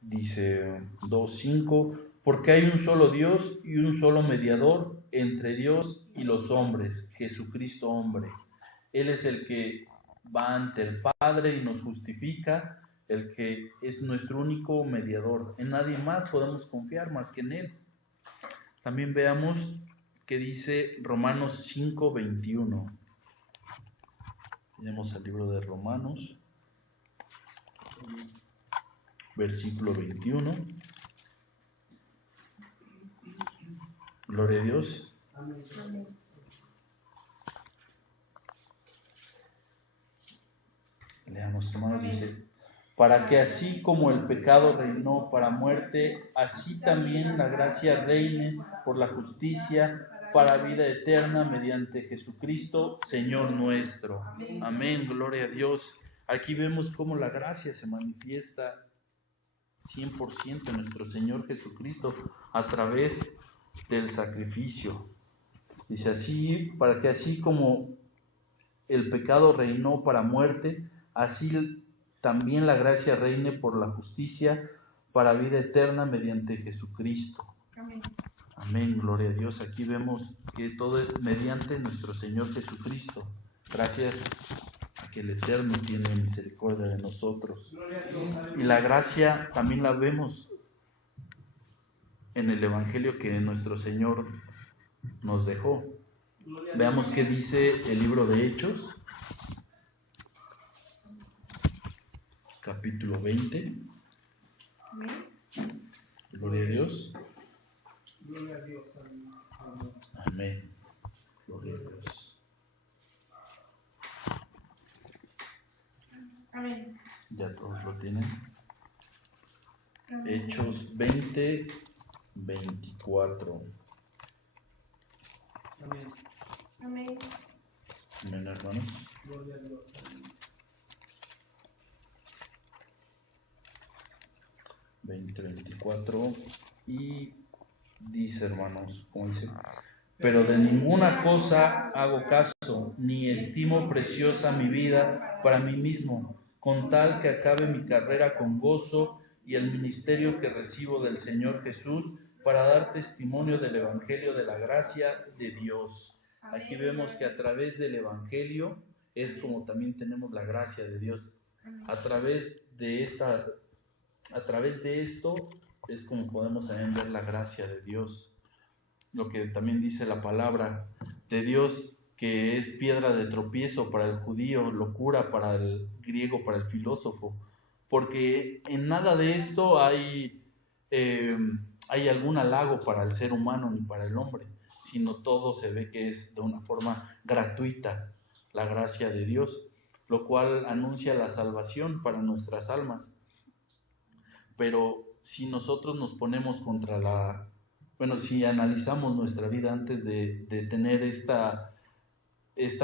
Dice 2:5, porque hay un solo Dios y un solo mediador entre Dios y los hombres, Jesucristo hombre. Él es el que va ante el Padre y nos justifica, el que es nuestro único mediador. En nadie más podemos confiar más que en Él. También veamos qué dice Romanos 5:21. Tenemos el libro de Romanos, versículo 21. Gloria a Dios. Amén. Leamos, hermanos, dice: para que así como el pecado reinó para muerte, así también la gracia reine por la justicia para vida eterna mediante Jesucristo, Señor nuestro. Amén, gloria a Dios. Aquí vemos cómo la gracia se manifiesta 100% en nuestro Señor Jesucristo a través del sacrificio. Dice así, para que así como el pecado reinó para muerte, así también la gracia reine por la justicia para vida eterna mediante Jesucristo. Amén. Amén, gloria a Dios. Aquí vemos que todo es mediante nuestro Señor Jesucristo. Gracias a que el Eterno tiene misericordia de nosotros. Y la gracia también la vemos en el Evangelio que nuestro Señor nos dejó. Veamos qué dice el libro de Hechos, capítulo 20. Amén. Gloria a Dios. Gloria a Dios. Amén. Amén. Gloria a Dios. Amén. Ya todos lo tienen. Amén. Hechos 20, 24. Amén. Amén. Amén, hermanos. Gloria a Dios. Amén. 20, 24. Y dice, hermanos, como dice: pero de ninguna cosa hago caso, ni estimo preciosa mi vida para mí mismo, con tal que acabe mi carrera con gozo y el ministerio que recibo del Señor Jesús para dar testimonio del Evangelio de la gracia de Dios. Aquí vemos que a través del Evangelio es como también tenemos la gracia de Dios. A través de esto es como podemos también ver la gracia de Dios. Lo que también dice la palabra de Dios, que es piedra de tropiezo para el judío, locura para el griego, para el filósofo, porque en nada de esto hay algún halago para el ser humano ni para el hombre, sino todo se ve que es de una forma gratuita la gracia de Dios, lo cual anuncia la salvación para nuestras almas. Pero si nosotros nos ponemos si analizamos nuestra vida antes de tener esta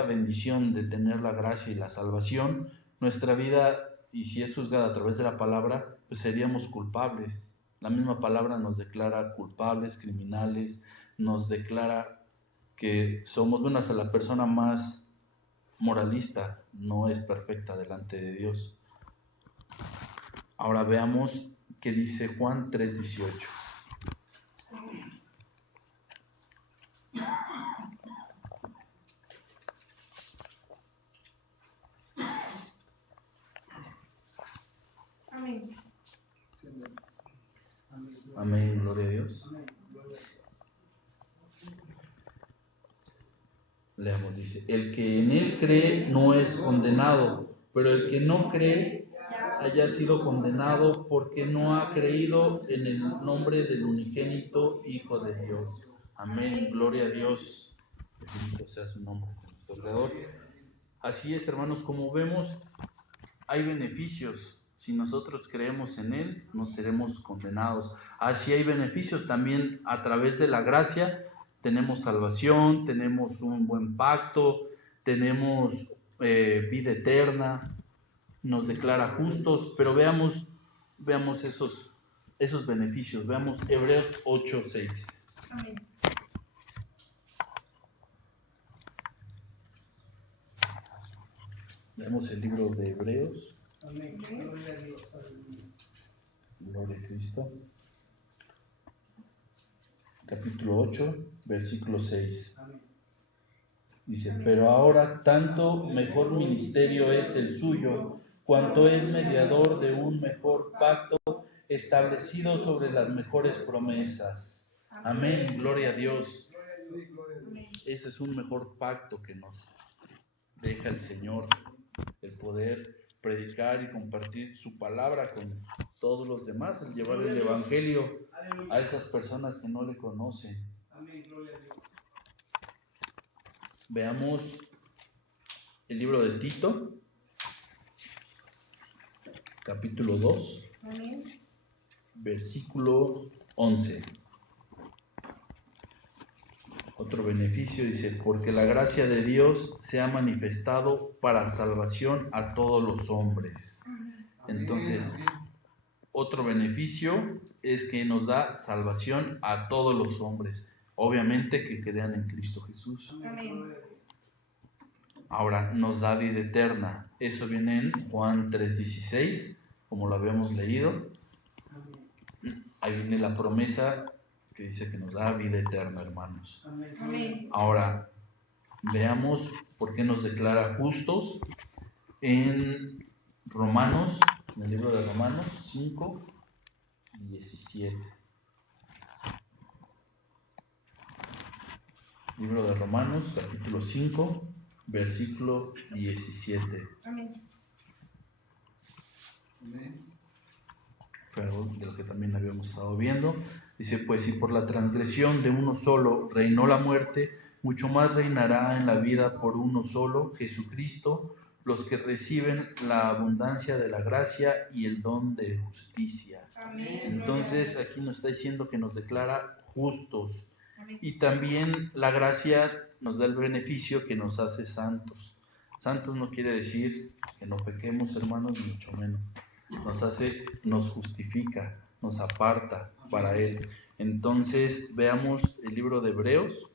bendición de tener la gracia y la salvación, nuestra vida, y si es juzgada a través de la palabra, pues seríamos culpables. La misma palabra nos declara culpables, criminales, nos declara que somos la persona más moralista, no es perfecta delante de Dios. Ahora veamos qué dice Juan 3:18. Amén. Amén, gloria a Dios. Leamos, dice: el que en él cree no es condenado, pero el que no cree haya sido condenado porque no ha creído en el nombre del unigénito Hijo de Dios. Amén, gloria a Dios. Bendito sea su nombre, nuestro Creador. Así es, hermanos, como vemos, hay beneficios. Si nosotros creemos en Él, no seremos condenados. Así hay beneficios también a través de la gracia. Tenemos salvación, tenemos un buen pacto, tenemos vida eterna, nos declara justos, pero veamos esos beneficios. Veamos Hebreos 8:6. Amén. Veamos el libro de Hebreos. Amén. Gloria a Dios. Aleluya. Gloria a Cristo. Capítulo 8, versículo 6. Amén. Dice, pero ahora tanto mejor ministerio es el suyo, cuanto es mediador de un mejor pacto establecido sobre las mejores promesas. Amén, gloria a Dios. Ese es un mejor pacto que nos deja el Señor, el poder predicar y compartir su palabra con todos los demás, el llevar el evangelio a esas personas que no le conocen. Amén, gloria a Dios. Veamos el libro de Tito, capítulo 2, Amén. versículo 11. Otro beneficio dice, porque la gracia de Dios se ha manifestado para salvación a todos los hombres. Entonces, otro beneficio es que nos da salvación a todos los hombres. Obviamente que crean en Cristo Jesús. Amén. Ahora, nos da vida eterna. Eso viene en Juan 3:16, como lo habíamos leído. Ahí viene la promesa que dice que nos da vida eterna, hermanos. Amén. Ahora, veamos por qué nos declara justos en Romanos, en el libro de Romanos 5:17. Libro de Romanos, capítulo 5, versículo 17. Amén. Fue algo de lo que también habíamos estado viendo. Dice, pues si por la transgresión de uno solo reinó la muerte, mucho más reinará en la vida por uno solo, Jesucristo, los que reciben la abundancia de la gracia y el don de justicia. Amén. Entonces aquí nos está diciendo que nos declara justos. Amén. Y también la gracia nos da el beneficio que nos hace santos. Santos no quiere decir que no pequemos, hermanos, ni mucho menos. Nos justifica, nos aparta para Él. Entonces, veamos el libro de Hebreos.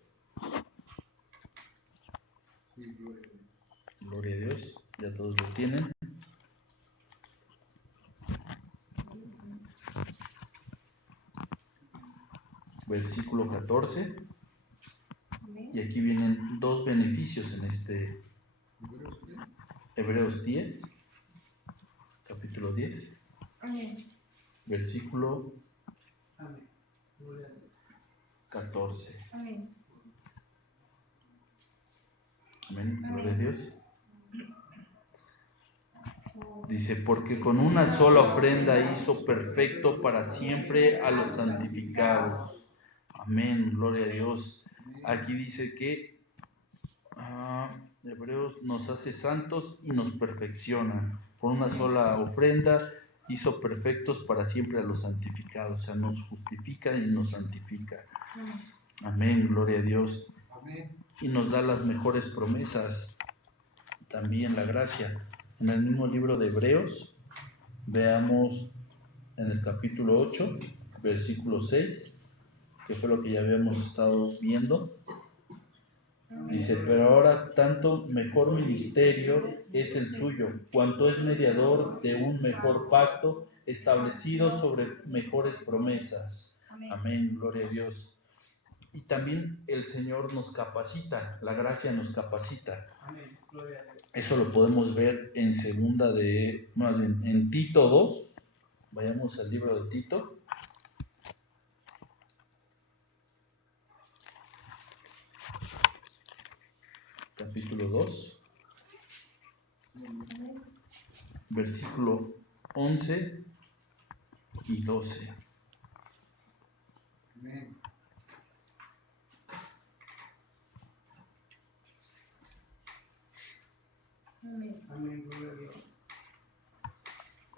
Gloria a Dios, ya todos lo tienen. Versículo 14. Y aquí vienen dos beneficios en este Hebreos 10, capítulo 10. Amén. Versículo Amén. Gloria a Dios. 14. Amén. Amén, gloria a Dios. Dice, porque con una sola ofrenda hizo perfecto para siempre a los santificados. Amén, gloria a Dios. Aquí dice que Hebreos nos hace santos y nos perfecciona. Con una sola ofrenda hizo perfectos para siempre a los santificados. O sea, nos justifica y nos santifica. Amén, gloria a Dios. Y nos da las mejores promesas. También la gracia. En el mismo libro de Hebreos, veamos en el capítulo 8, versículo 6, que fue lo que ya habíamos estado viendo. Dice, pero ahora tanto mejor ministerio es el suyo, cuanto es mediador de un mejor pacto establecido sobre mejores promesas. Amén, gloria a Dios. Y también el Señor nos capacita, la gracia nos capacita. Amén. Gloria a Dios. Eso lo podemos ver en en Tito 2. Vayamos al libro de Tito. Capítulo 2. Versículo 11 y 12. Amén. Amén. Amén. Gloria a Dios.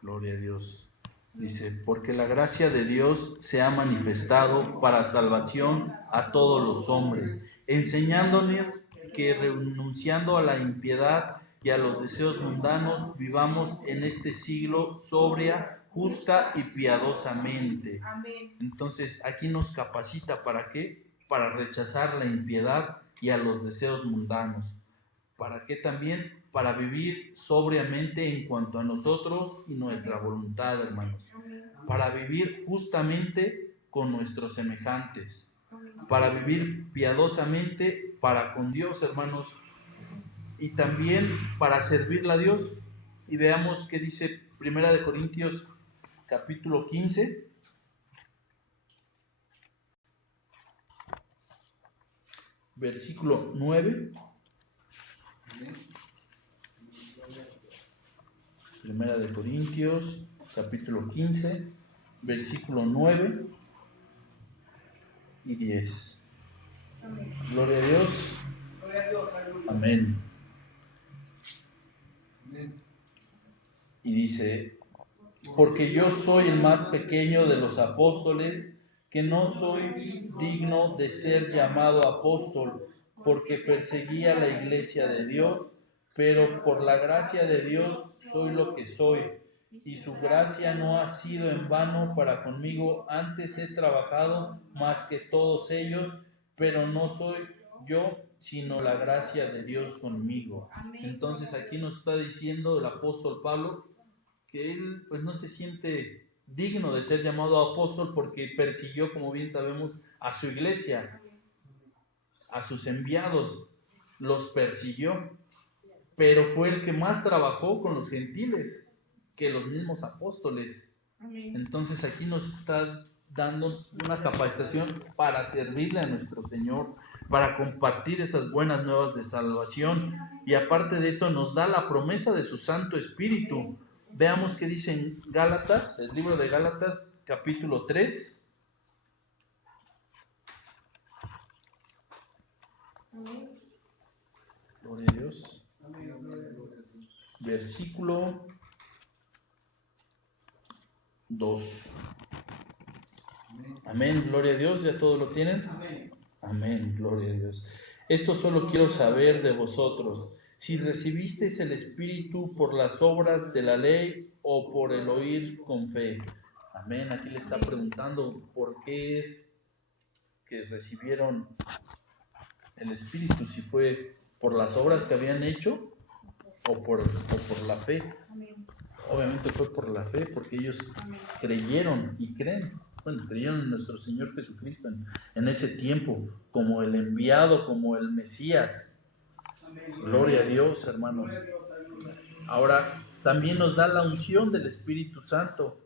Gloria a Dios. Dice, porque la gracia de Dios se ha manifestado para salvación a todos los hombres, enseñándonos que renunciando a la impiedad y a los deseos mundanos, vivamos en este siglo sobria, justa y piadosamente. Entonces, aquí nos capacita, ¿para qué? Para rechazar la impiedad y a los deseos mundanos. ¿Para qué también? Para vivir sobriamente en cuanto a nosotros y nuestra voluntad, hermanos. Para vivir justamente con nuestros semejantes. Para vivir piadosamente para con Dios, hermanos. Y también para servirle a Dios. Y veamos qué dice 1 Corintios capítulo 15. Versículo 9. Primera de Corintios, capítulo 15, versículo 9 y 10. Amén. Gloria a Dios. Gloria a Dios, aleluya. Amén. Y dice, porque yo soy el más pequeño de los apóstoles, que no soy digno de ser llamado apóstol, porque perseguía la iglesia de Dios, pero por la gracia de Dios soy lo que soy, y su gracia no ha sido en vano para conmigo. Antes he trabajado más que todos ellos, pero no soy yo, sino la gracia de Dios conmigo. Entonces aquí nos está diciendo el apóstol Pablo que él pues no se siente digno de ser llamado apóstol porque persiguió, como bien sabemos, a su iglesia, a sus enviados, los persiguió, pero fue el que más trabajó con los gentiles que los mismos apóstoles. Entonces aquí nos está dando una capacitación para servirle a nuestro Señor, para compartir esas buenas nuevas de salvación, y aparte de eso nos da la promesa de su Santo Espíritu. Veamos qué dice en Gálatas, el libro de Gálatas, capítulo 3. Gloria a Dios. Versículo 2. Amén, gloria a Dios, ¿ya todo lo tienen? Amén. Amén, gloria a Dios. Esto solo quiero saber de vosotros, si recibisteis el Espíritu por las obras de la ley o por el oír con fe. Amén, aquí le está preguntando por qué es que recibieron el Espíritu, si fue por las obras que habían hecho o por la fe. Obviamente fue por la fe, porque ellos creyeron y creen. Bueno, creyeron en nuestro Señor Jesucristo en ese tiempo, como el enviado, como el Mesías. Gloria a Dios, hermanos. Ahora, también nos da la unción del Espíritu Santo.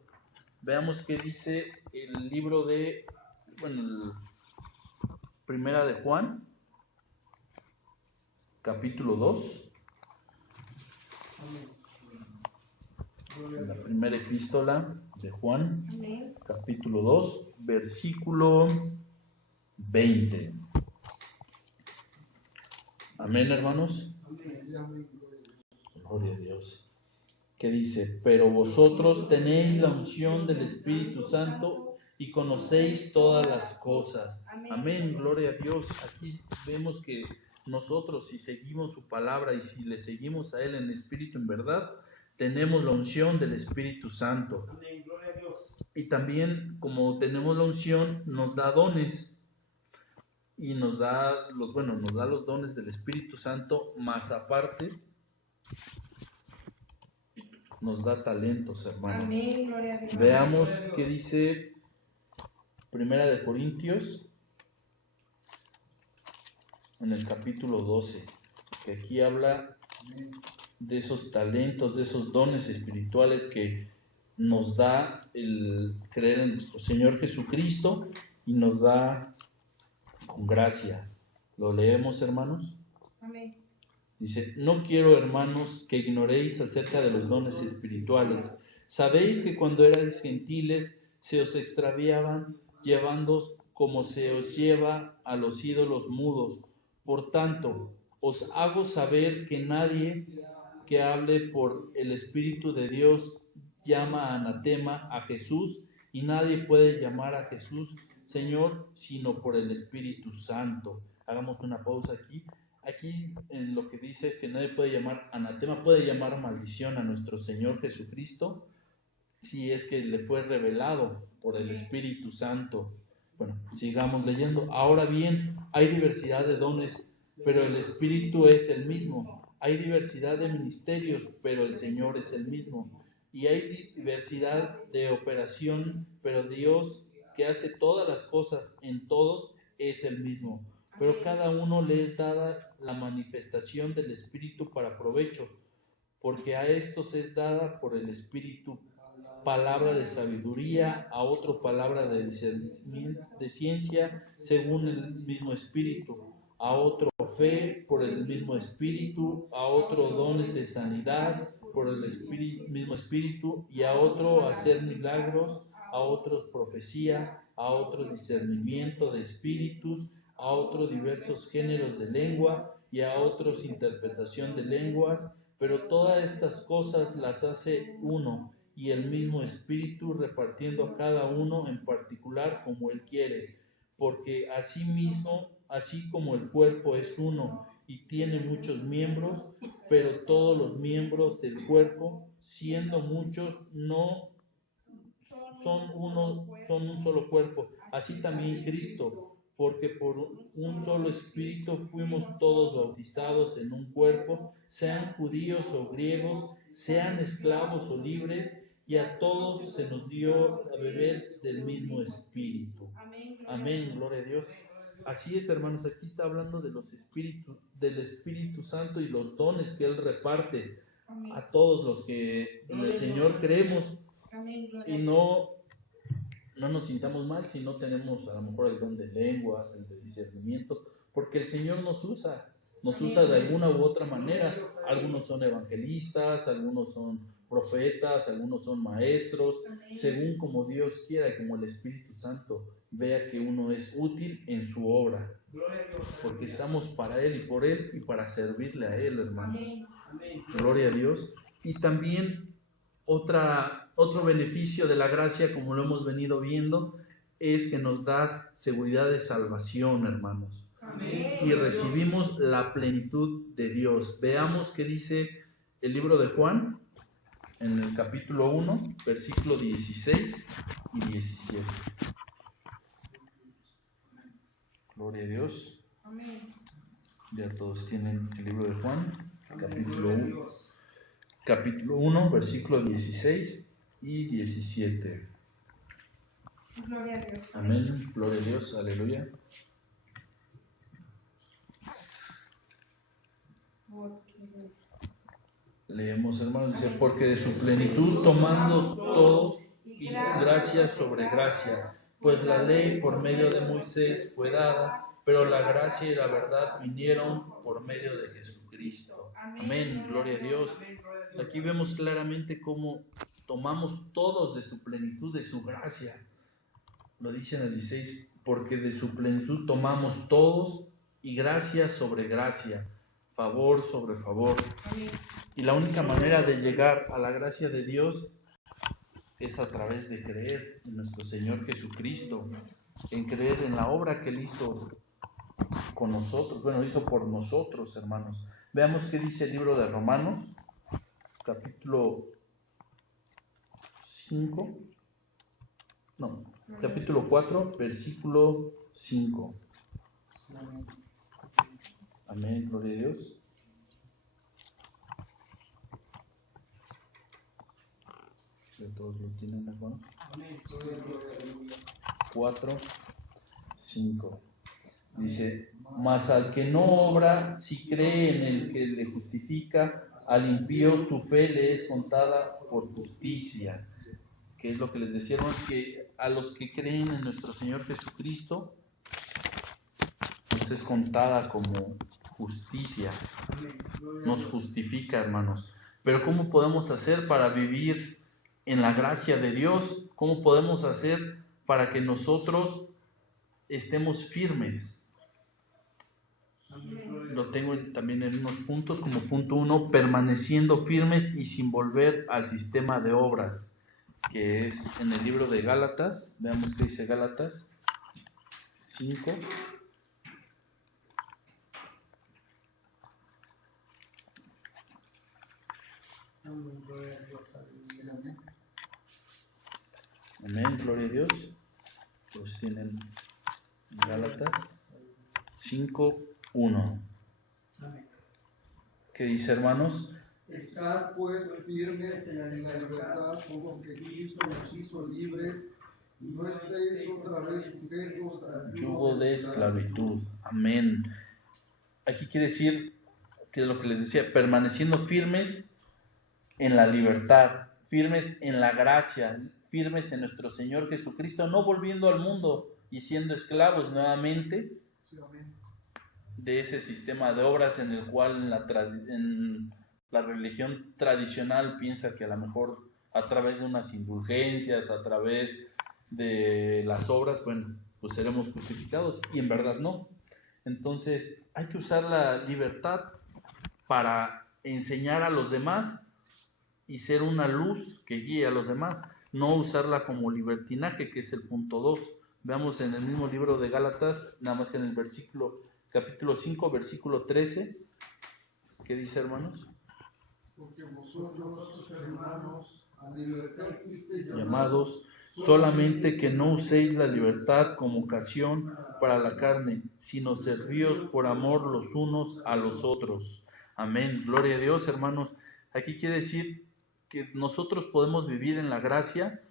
Veamos qué dice el libro de, Primera de Juan, capítulo 2. En la primera epístola de Juan, capítulo 2, versículo 20. Amén, hermanos. Gloria a Dios. ¿Qué dice? Pero vosotros tenéis la unción del Espíritu Santo y conocéis todas las cosas. Amén, gloria a Dios. Aquí vemos que nosotros, si seguimos su palabra y si le seguimos a Él en espíritu, en verdad, tenemos la unción del Espíritu Santo. Amén, gloria a Dios. Y también, como tenemos la unción, nos da dones. Y nos da los dones del Espíritu Santo, más aparte, nos da talentos, hermano. Amén, gloria a Dios. Veamos qué dice Primera de Corintios, en el capítulo 12, que aquí habla de esos talentos, de esos dones espirituales que nos da el creer en nuestro Señor Jesucristo y nos da con gracia. ¿Lo leemos, hermanos? Amén. Dice, no quiero, hermanos, que ignoréis acerca de los dones espirituales. Sabéis que cuando erais gentiles se os extraviaban, llevándoos como se os lleva a los ídolos mudos. Por tanto, os hago saber que nadie que hable por el Espíritu de Dios llama anatema a Jesús, y nadie puede llamar a Jesús Señor sino por el Espíritu Santo. Hagamos una pausa aquí. Aquí en lo que dice que nadie puede llamar anatema, puede llamar maldición a nuestro Señor Jesucristo, si es que le fue revelado por el Espíritu Santo. Bueno, sigamos leyendo. Ahora bien, hay diversidad de dones, pero el Espíritu es el mismo. Hay diversidad de ministerios, pero el Señor es el mismo. Y hay diversidad de operación, pero Dios, que hace todas las cosas en todos, es el mismo. Pero cada uno le es dada la manifestación del Espíritu para provecho, porque a estos es dada por el Espíritu palabra de sabiduría, a otro palabra de discernimiento, de ciencia, según el mismo Espíritu, a otro fe por el mismo Espíritu, a otro dones de sanidad por el mismo Espíritu, y a otro hacer milagros, a otros profecía, a otro discernimiento de espíritus, a otros diversos géneros de lengua, y a otros interpretación de lenguas, pero todas estas cosas las hace uno, y el mismo Espíritu, repartiendo a cada uno en particular como Él quiere, porque así como el cuerpo es uno y tiene muchos miembros, pero todos los miembros del cuerpo, siendo muchos, no son un solo cuerpo. Así también Cristo, porque por un solo Espíritu fuimos todos bautizados en un cuerpo, sean judíos o griegos, sean esclavos o libres, y a todos se nos dio a beber del mismo Espíritu. Amén, gloria a Dios. Así es, hermanos, aquí está hablando de los espíritus, del Espíritu Santo y los dones que Él reparte a todos los que en el Señor creemos. Y no nos sintamos mal si no tenemos a lo mejor el don de lenguas, el de discernimiento, porque el Señor nos usa de alguna u otra manera. Algunos son evangelistas, algunos son profetas, algunos son maestros, según como Dios quiera y como el Espíritu Santo vea que uno es útil en su obra, porque estamos para Él y por Él y para servirle a Él, hermanos. Gloria a Dios. Y también otro beneficio de la gracia, como lo hemos venido viendo, es que nos da seguridad de salvación, hermanos. Amén. Y recibimos la plenitud de Dios. Veamos qué dice el libro de Juan, en el capítulo 1, versículo 16 y 17. Gloria a Dios. Amén. Ya todos tienen el libro de Juan, capítulo 1, versículo 16 y 17. Gloria a Dios. Amén, gloria a Dios, aleluya. Leemos, hermanos, dice, porque de su plenitud tomando todos y gracia sobre gracia, pues la ley por medio de Moisés fue dada, pero la gracia y la verdad vinieron por medio de Jesucristo. Amén, gloria a Dios. Aquí vemos claramente cómo tomamos todos de su plenitud, de su gracia. Lo dice en el 16, porque de su plenitud tomamos todos y gracia sobre gracia, favor sobre favor. Y la única manera de llegar a la gracia de Dios es a través de creer en nuestro Señor Jesucristo, en creer en la obra que Él hizo con nosotros, hizo por nosotros, hermanos. Veamos qué dice el libro de Romanos, capítulo 4, versículo 5. Amén, gloria a Dios. Todos lo tienen acá. 4, 5. Dice, mas al que no obra, si cree en el que le justifica, al impío su fe le es contada por justicia. Que es lo que les decía, hermanos, que a los que creen en nuestro Señor Jesucristo, nos es contada como justicia. Nos justifica, hermanos. Pero ¿cómo podemos hacer para vivir en la gracia de Dios? ¿Cómo podemos hacer para que nosotros estemos firmes? Lo tengo también en unos puntos, como punto 1, permaneciendo firmes y sin volver al sistema de obras. que es en el libro de Gálatas. Veamos qué dice Gálatas 5. Amén, gloria a Dios. Los tienen en Gálatas 5:1. ¿Qué dice, hermanos? Estad pues firmes en la libertad con que Cristo nos hizo libres, y no estéis otra vez sujetos al yugo de esclavitud. Amén. Aquí quiere decir que es lo que les decía, permaneciendo firmes en la libertad, firmes en la gracia, firmes en nuestro Señor Jesucristo, no volviendo al mundo y siendo esclavos nuevamente de ese sistema de obras en el cual en la religión tradicional piensa que a lo mejor a través de unas indulgencias, a través de las obras, bueno, pues seremos justificados, y en verdad no. Entonces hay que usar la libertad para enseñar a los demás y ser una luz que guíe a los demás, no usarla como libertinaje, que es el punto 2. Veamos en el mismo libro de Gálatas, nada más que en el capítulo 5, versículo 13, ¿qué dice, hermanos? Porque vosotros, hermanos, a libertad fuisteis llamados, solamente que no uséis la libertad como ocasión para la carne, sino servíos por amor los unos a los otros. Amén, gloria a Dios, hermanos. Aquí quiere decir que nosotros podemos vivir en la gracia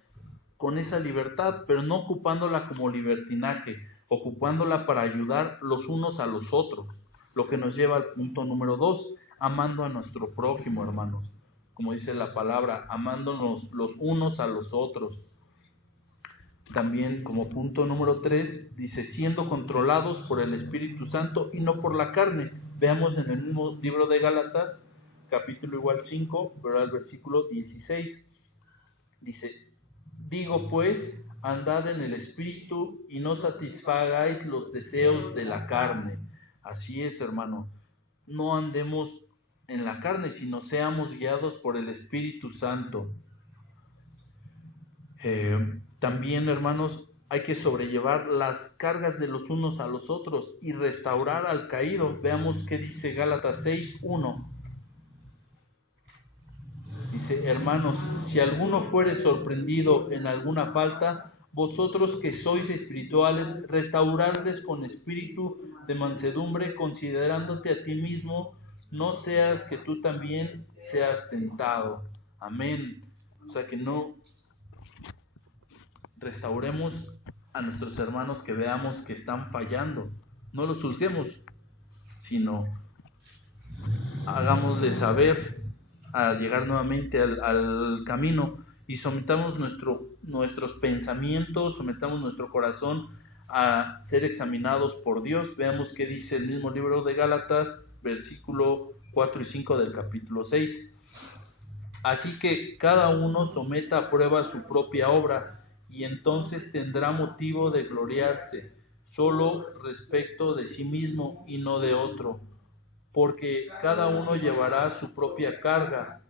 con esa libertad, pero no ocupándola como libertinaje, ocupándola para ayudar los unos a los otros, lo que nos lleva al punto número 2, amando a nuestro prójimo, hermanos, como dice la palabra, amándonos los unos a los otros. También como punto número 3, dice, siendo controlados por el Espíritu Santo y no por la carne. Veamos en el mismo libro de Gálatas, capítulo igual 5, pero el versículo 16, dice, digo pues, andad en el Espíritu y no satisfagáis los deseos de la carne. Así es, hermano, no andemos en la carne, sino seamos guiados por el Espíritu Santo. También, hermanos, hay que sobrellevar las cargas de los unos a los otros y restaurar al caído. Veamos qué dice Gálatas 6:1. Dice, hermanos, si alguno fuere sorprendido en alguna falta, vosotros que sois espirituales, restauradles con espíritu de mansedumbre, considerándote a ti mismo, no seas que tú también seas tentado. Amén. O sea, que no restauremos a nuestros hermanos que veamos que están fallando. No los juzguemos, sino hagámosles saber a llegar nuevamente al camino y sometamos nuestros pensamientos, sometamos nuestro corazón a ser examinados por Dios. Veamos qué dice el mismo libro de Gálatas, versículo 4 y 5 del capítulo 6. Así que cada uno someta a prueba su propia obra, y entonces tendrá motivo de gloriarse, solo respecto de sí mismo y no de otro, porque cada uno llevará su propia carga.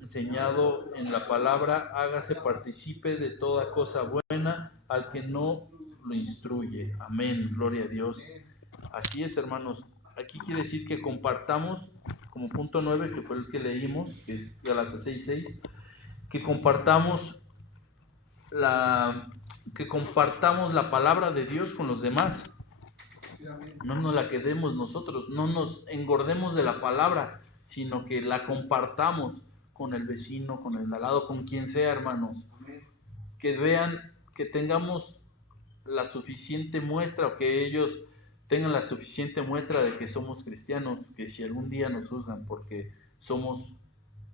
Enseñado en la palabra, hágase partícipe de toda cosa buena al que no lo instruye. Amén, gloria a Dios. Así es, hermanos. Aquí quiere decir que compartamos, como punto 9, que fue el que leímos, que es Gálatas 6:6, que compartamos la palabra de Dios con los demás. No nos la quedemos nosotros, no nos engordemos de la palabra, sino que la compartamos con el vecino, con el de al lado, con quien sea, hermanos. Que vean, que tengamos la suficiente muestra, o que ellos tengan la suficiente muestra de que somos cristianos, que si algún día nos juzgan porque somos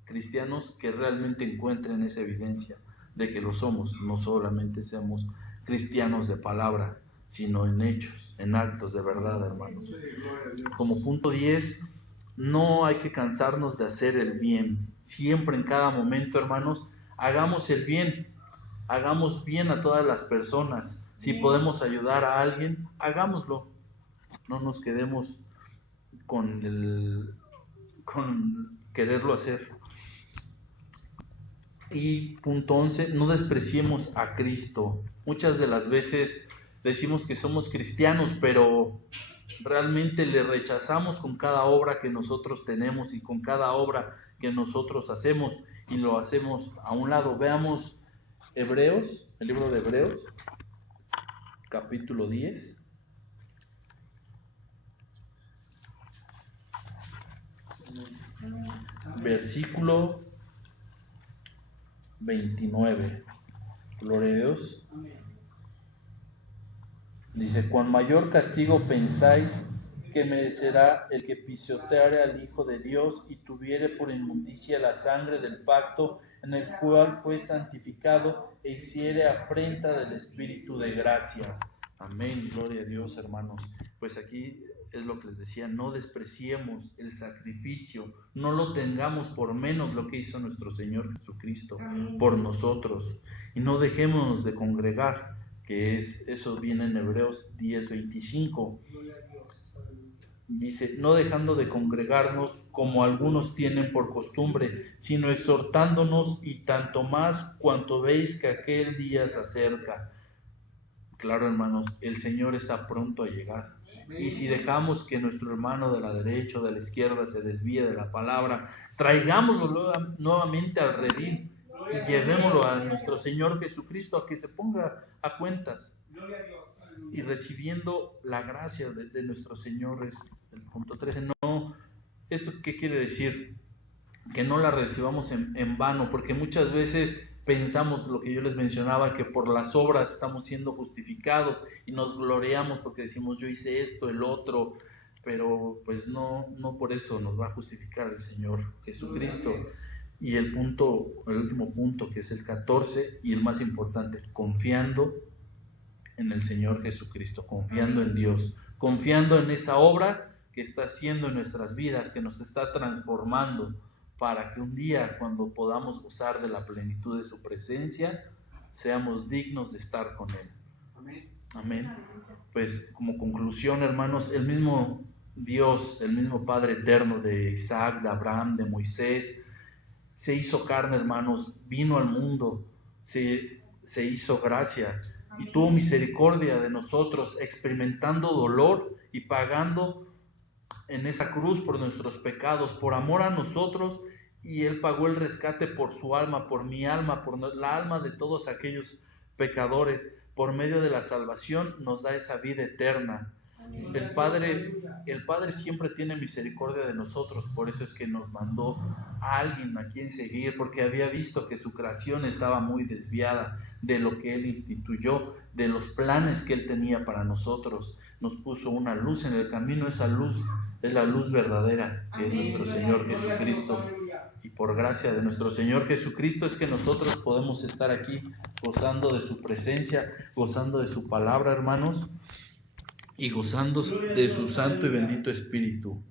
cristianos, que realmente encuentren esa evidencia de que lo somos, no solamente seamos cristianos de palabra, sino en hechos, en actos de verdad, hermanos. Como punto 10, no hay que cansarnos de hacer el bien. Siempre, en cada momento, hermanos, hagamos el bien. Hagamos bien a todas las personas. Si podemos ayudar a alguien, hagámoslo. No nos quedemos con quererlo hacer. Y punto 11, no despreciemos a Cristo. Muchas de las veces decimos que somos cristianos, pero realmente le rechazamos con cada obra que nosotros tenemos y con cada obra que nosotros hacemos, y lo hacemos a un lado. Veamos Hebreos, el libro de Hebreos, capítulo 10. Versículo 29. Gloria a Dios. Dice: cuán mayor castigo pensáis que merecerá el que pisoteare al Hijo de Dios y tuviere por inmundicia la sangre del pacto en el cual fue santificado e hiciere afrenta del Espíritu de gracia. Amén, gloria a Dios, hermanos. Pues aquí es lo que les decía, no despreciemos el sacrificio, no lo tengamos por menos lo que hizo nuestro Señor Jesucristo por nosotros, y no dejémonos de congregar, que eso viene en Hebreos 10:25. Dice: no dejando de congregarnos como algunos tienen por costumbre, sino exhortándonos, y tanto más cuanto veis que aquel día se acerca. Claro, hermanos, el Señor está pronto a llegar. Y si dejamos que nuestro hermano de la derecha o de la izquierda se desvíe de la palabra, traigámoslo nuevamente al redil y llevémoslo a nuestro Señor Jesucristo a que se ponga a cuentas. Y recibiendo la gracia de nuestro Señor, es el punto 13. No, ¿esto qué quiere decir? Que no la recibamos en vano, porque muchas veces pensamos lo que yo les mencionaba, que por las obras estamos siendo justificados y nos gloriamos porque decimos yo hice esto, el otro, pero pues no por eso nos va a justificar el Señor Jesucristo. Y el último punto, que es el 14 y el más importante, confiando en el Señor Jesucristo, confiando en Dios, confiando en esa obra que está haciendo en nuestras vidas, que nos está transformando, para que un día, cuando podamos gozar de la plenitud de su presencia, seamos dignos de estar con Él. Amén. Amén. Pues como conclusión, hermanos, el mismo Dios, el mismo Padre eterno de Isaac, de Abraham, de Moisés, se hizo carne, hermanos, vino al mundo, se hizo gracia y tuvo misericordia de nosotros, experimentando dolor y pagando en esa cruz por nuestros pecados, por amor a nosotros, y Él pagó el rescate por su alma, por mi alma, por la alma de todos aquellos pecadores. Por medio de la salvación nos da esa vida eterna. El Padre siempre tiene misericordia de nosotros, por eso es que nos mandó a alguien a quien seguir, porque había visto que su creación estaba muy desviada de lo que Él instituyó, de los planes que Él tenía para nosotros. Nos puso una luz en el camino, esa luz es la luz verdadera, que es nuestro Señor Jesucristo. Y por gracia de nuestro Señor Jesucristo es que nosotros podemos estar aquí gozando de su presencia, gozando de su palabra, hermanos, y gozando de su santo y bendito Espíritu.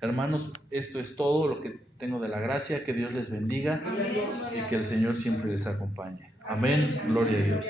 Hermanos, esto es todo lo que tengo de la gracia. Que Dios les bendiga y que el Señor siempre les acompañe. Amén. Gloria a Dios.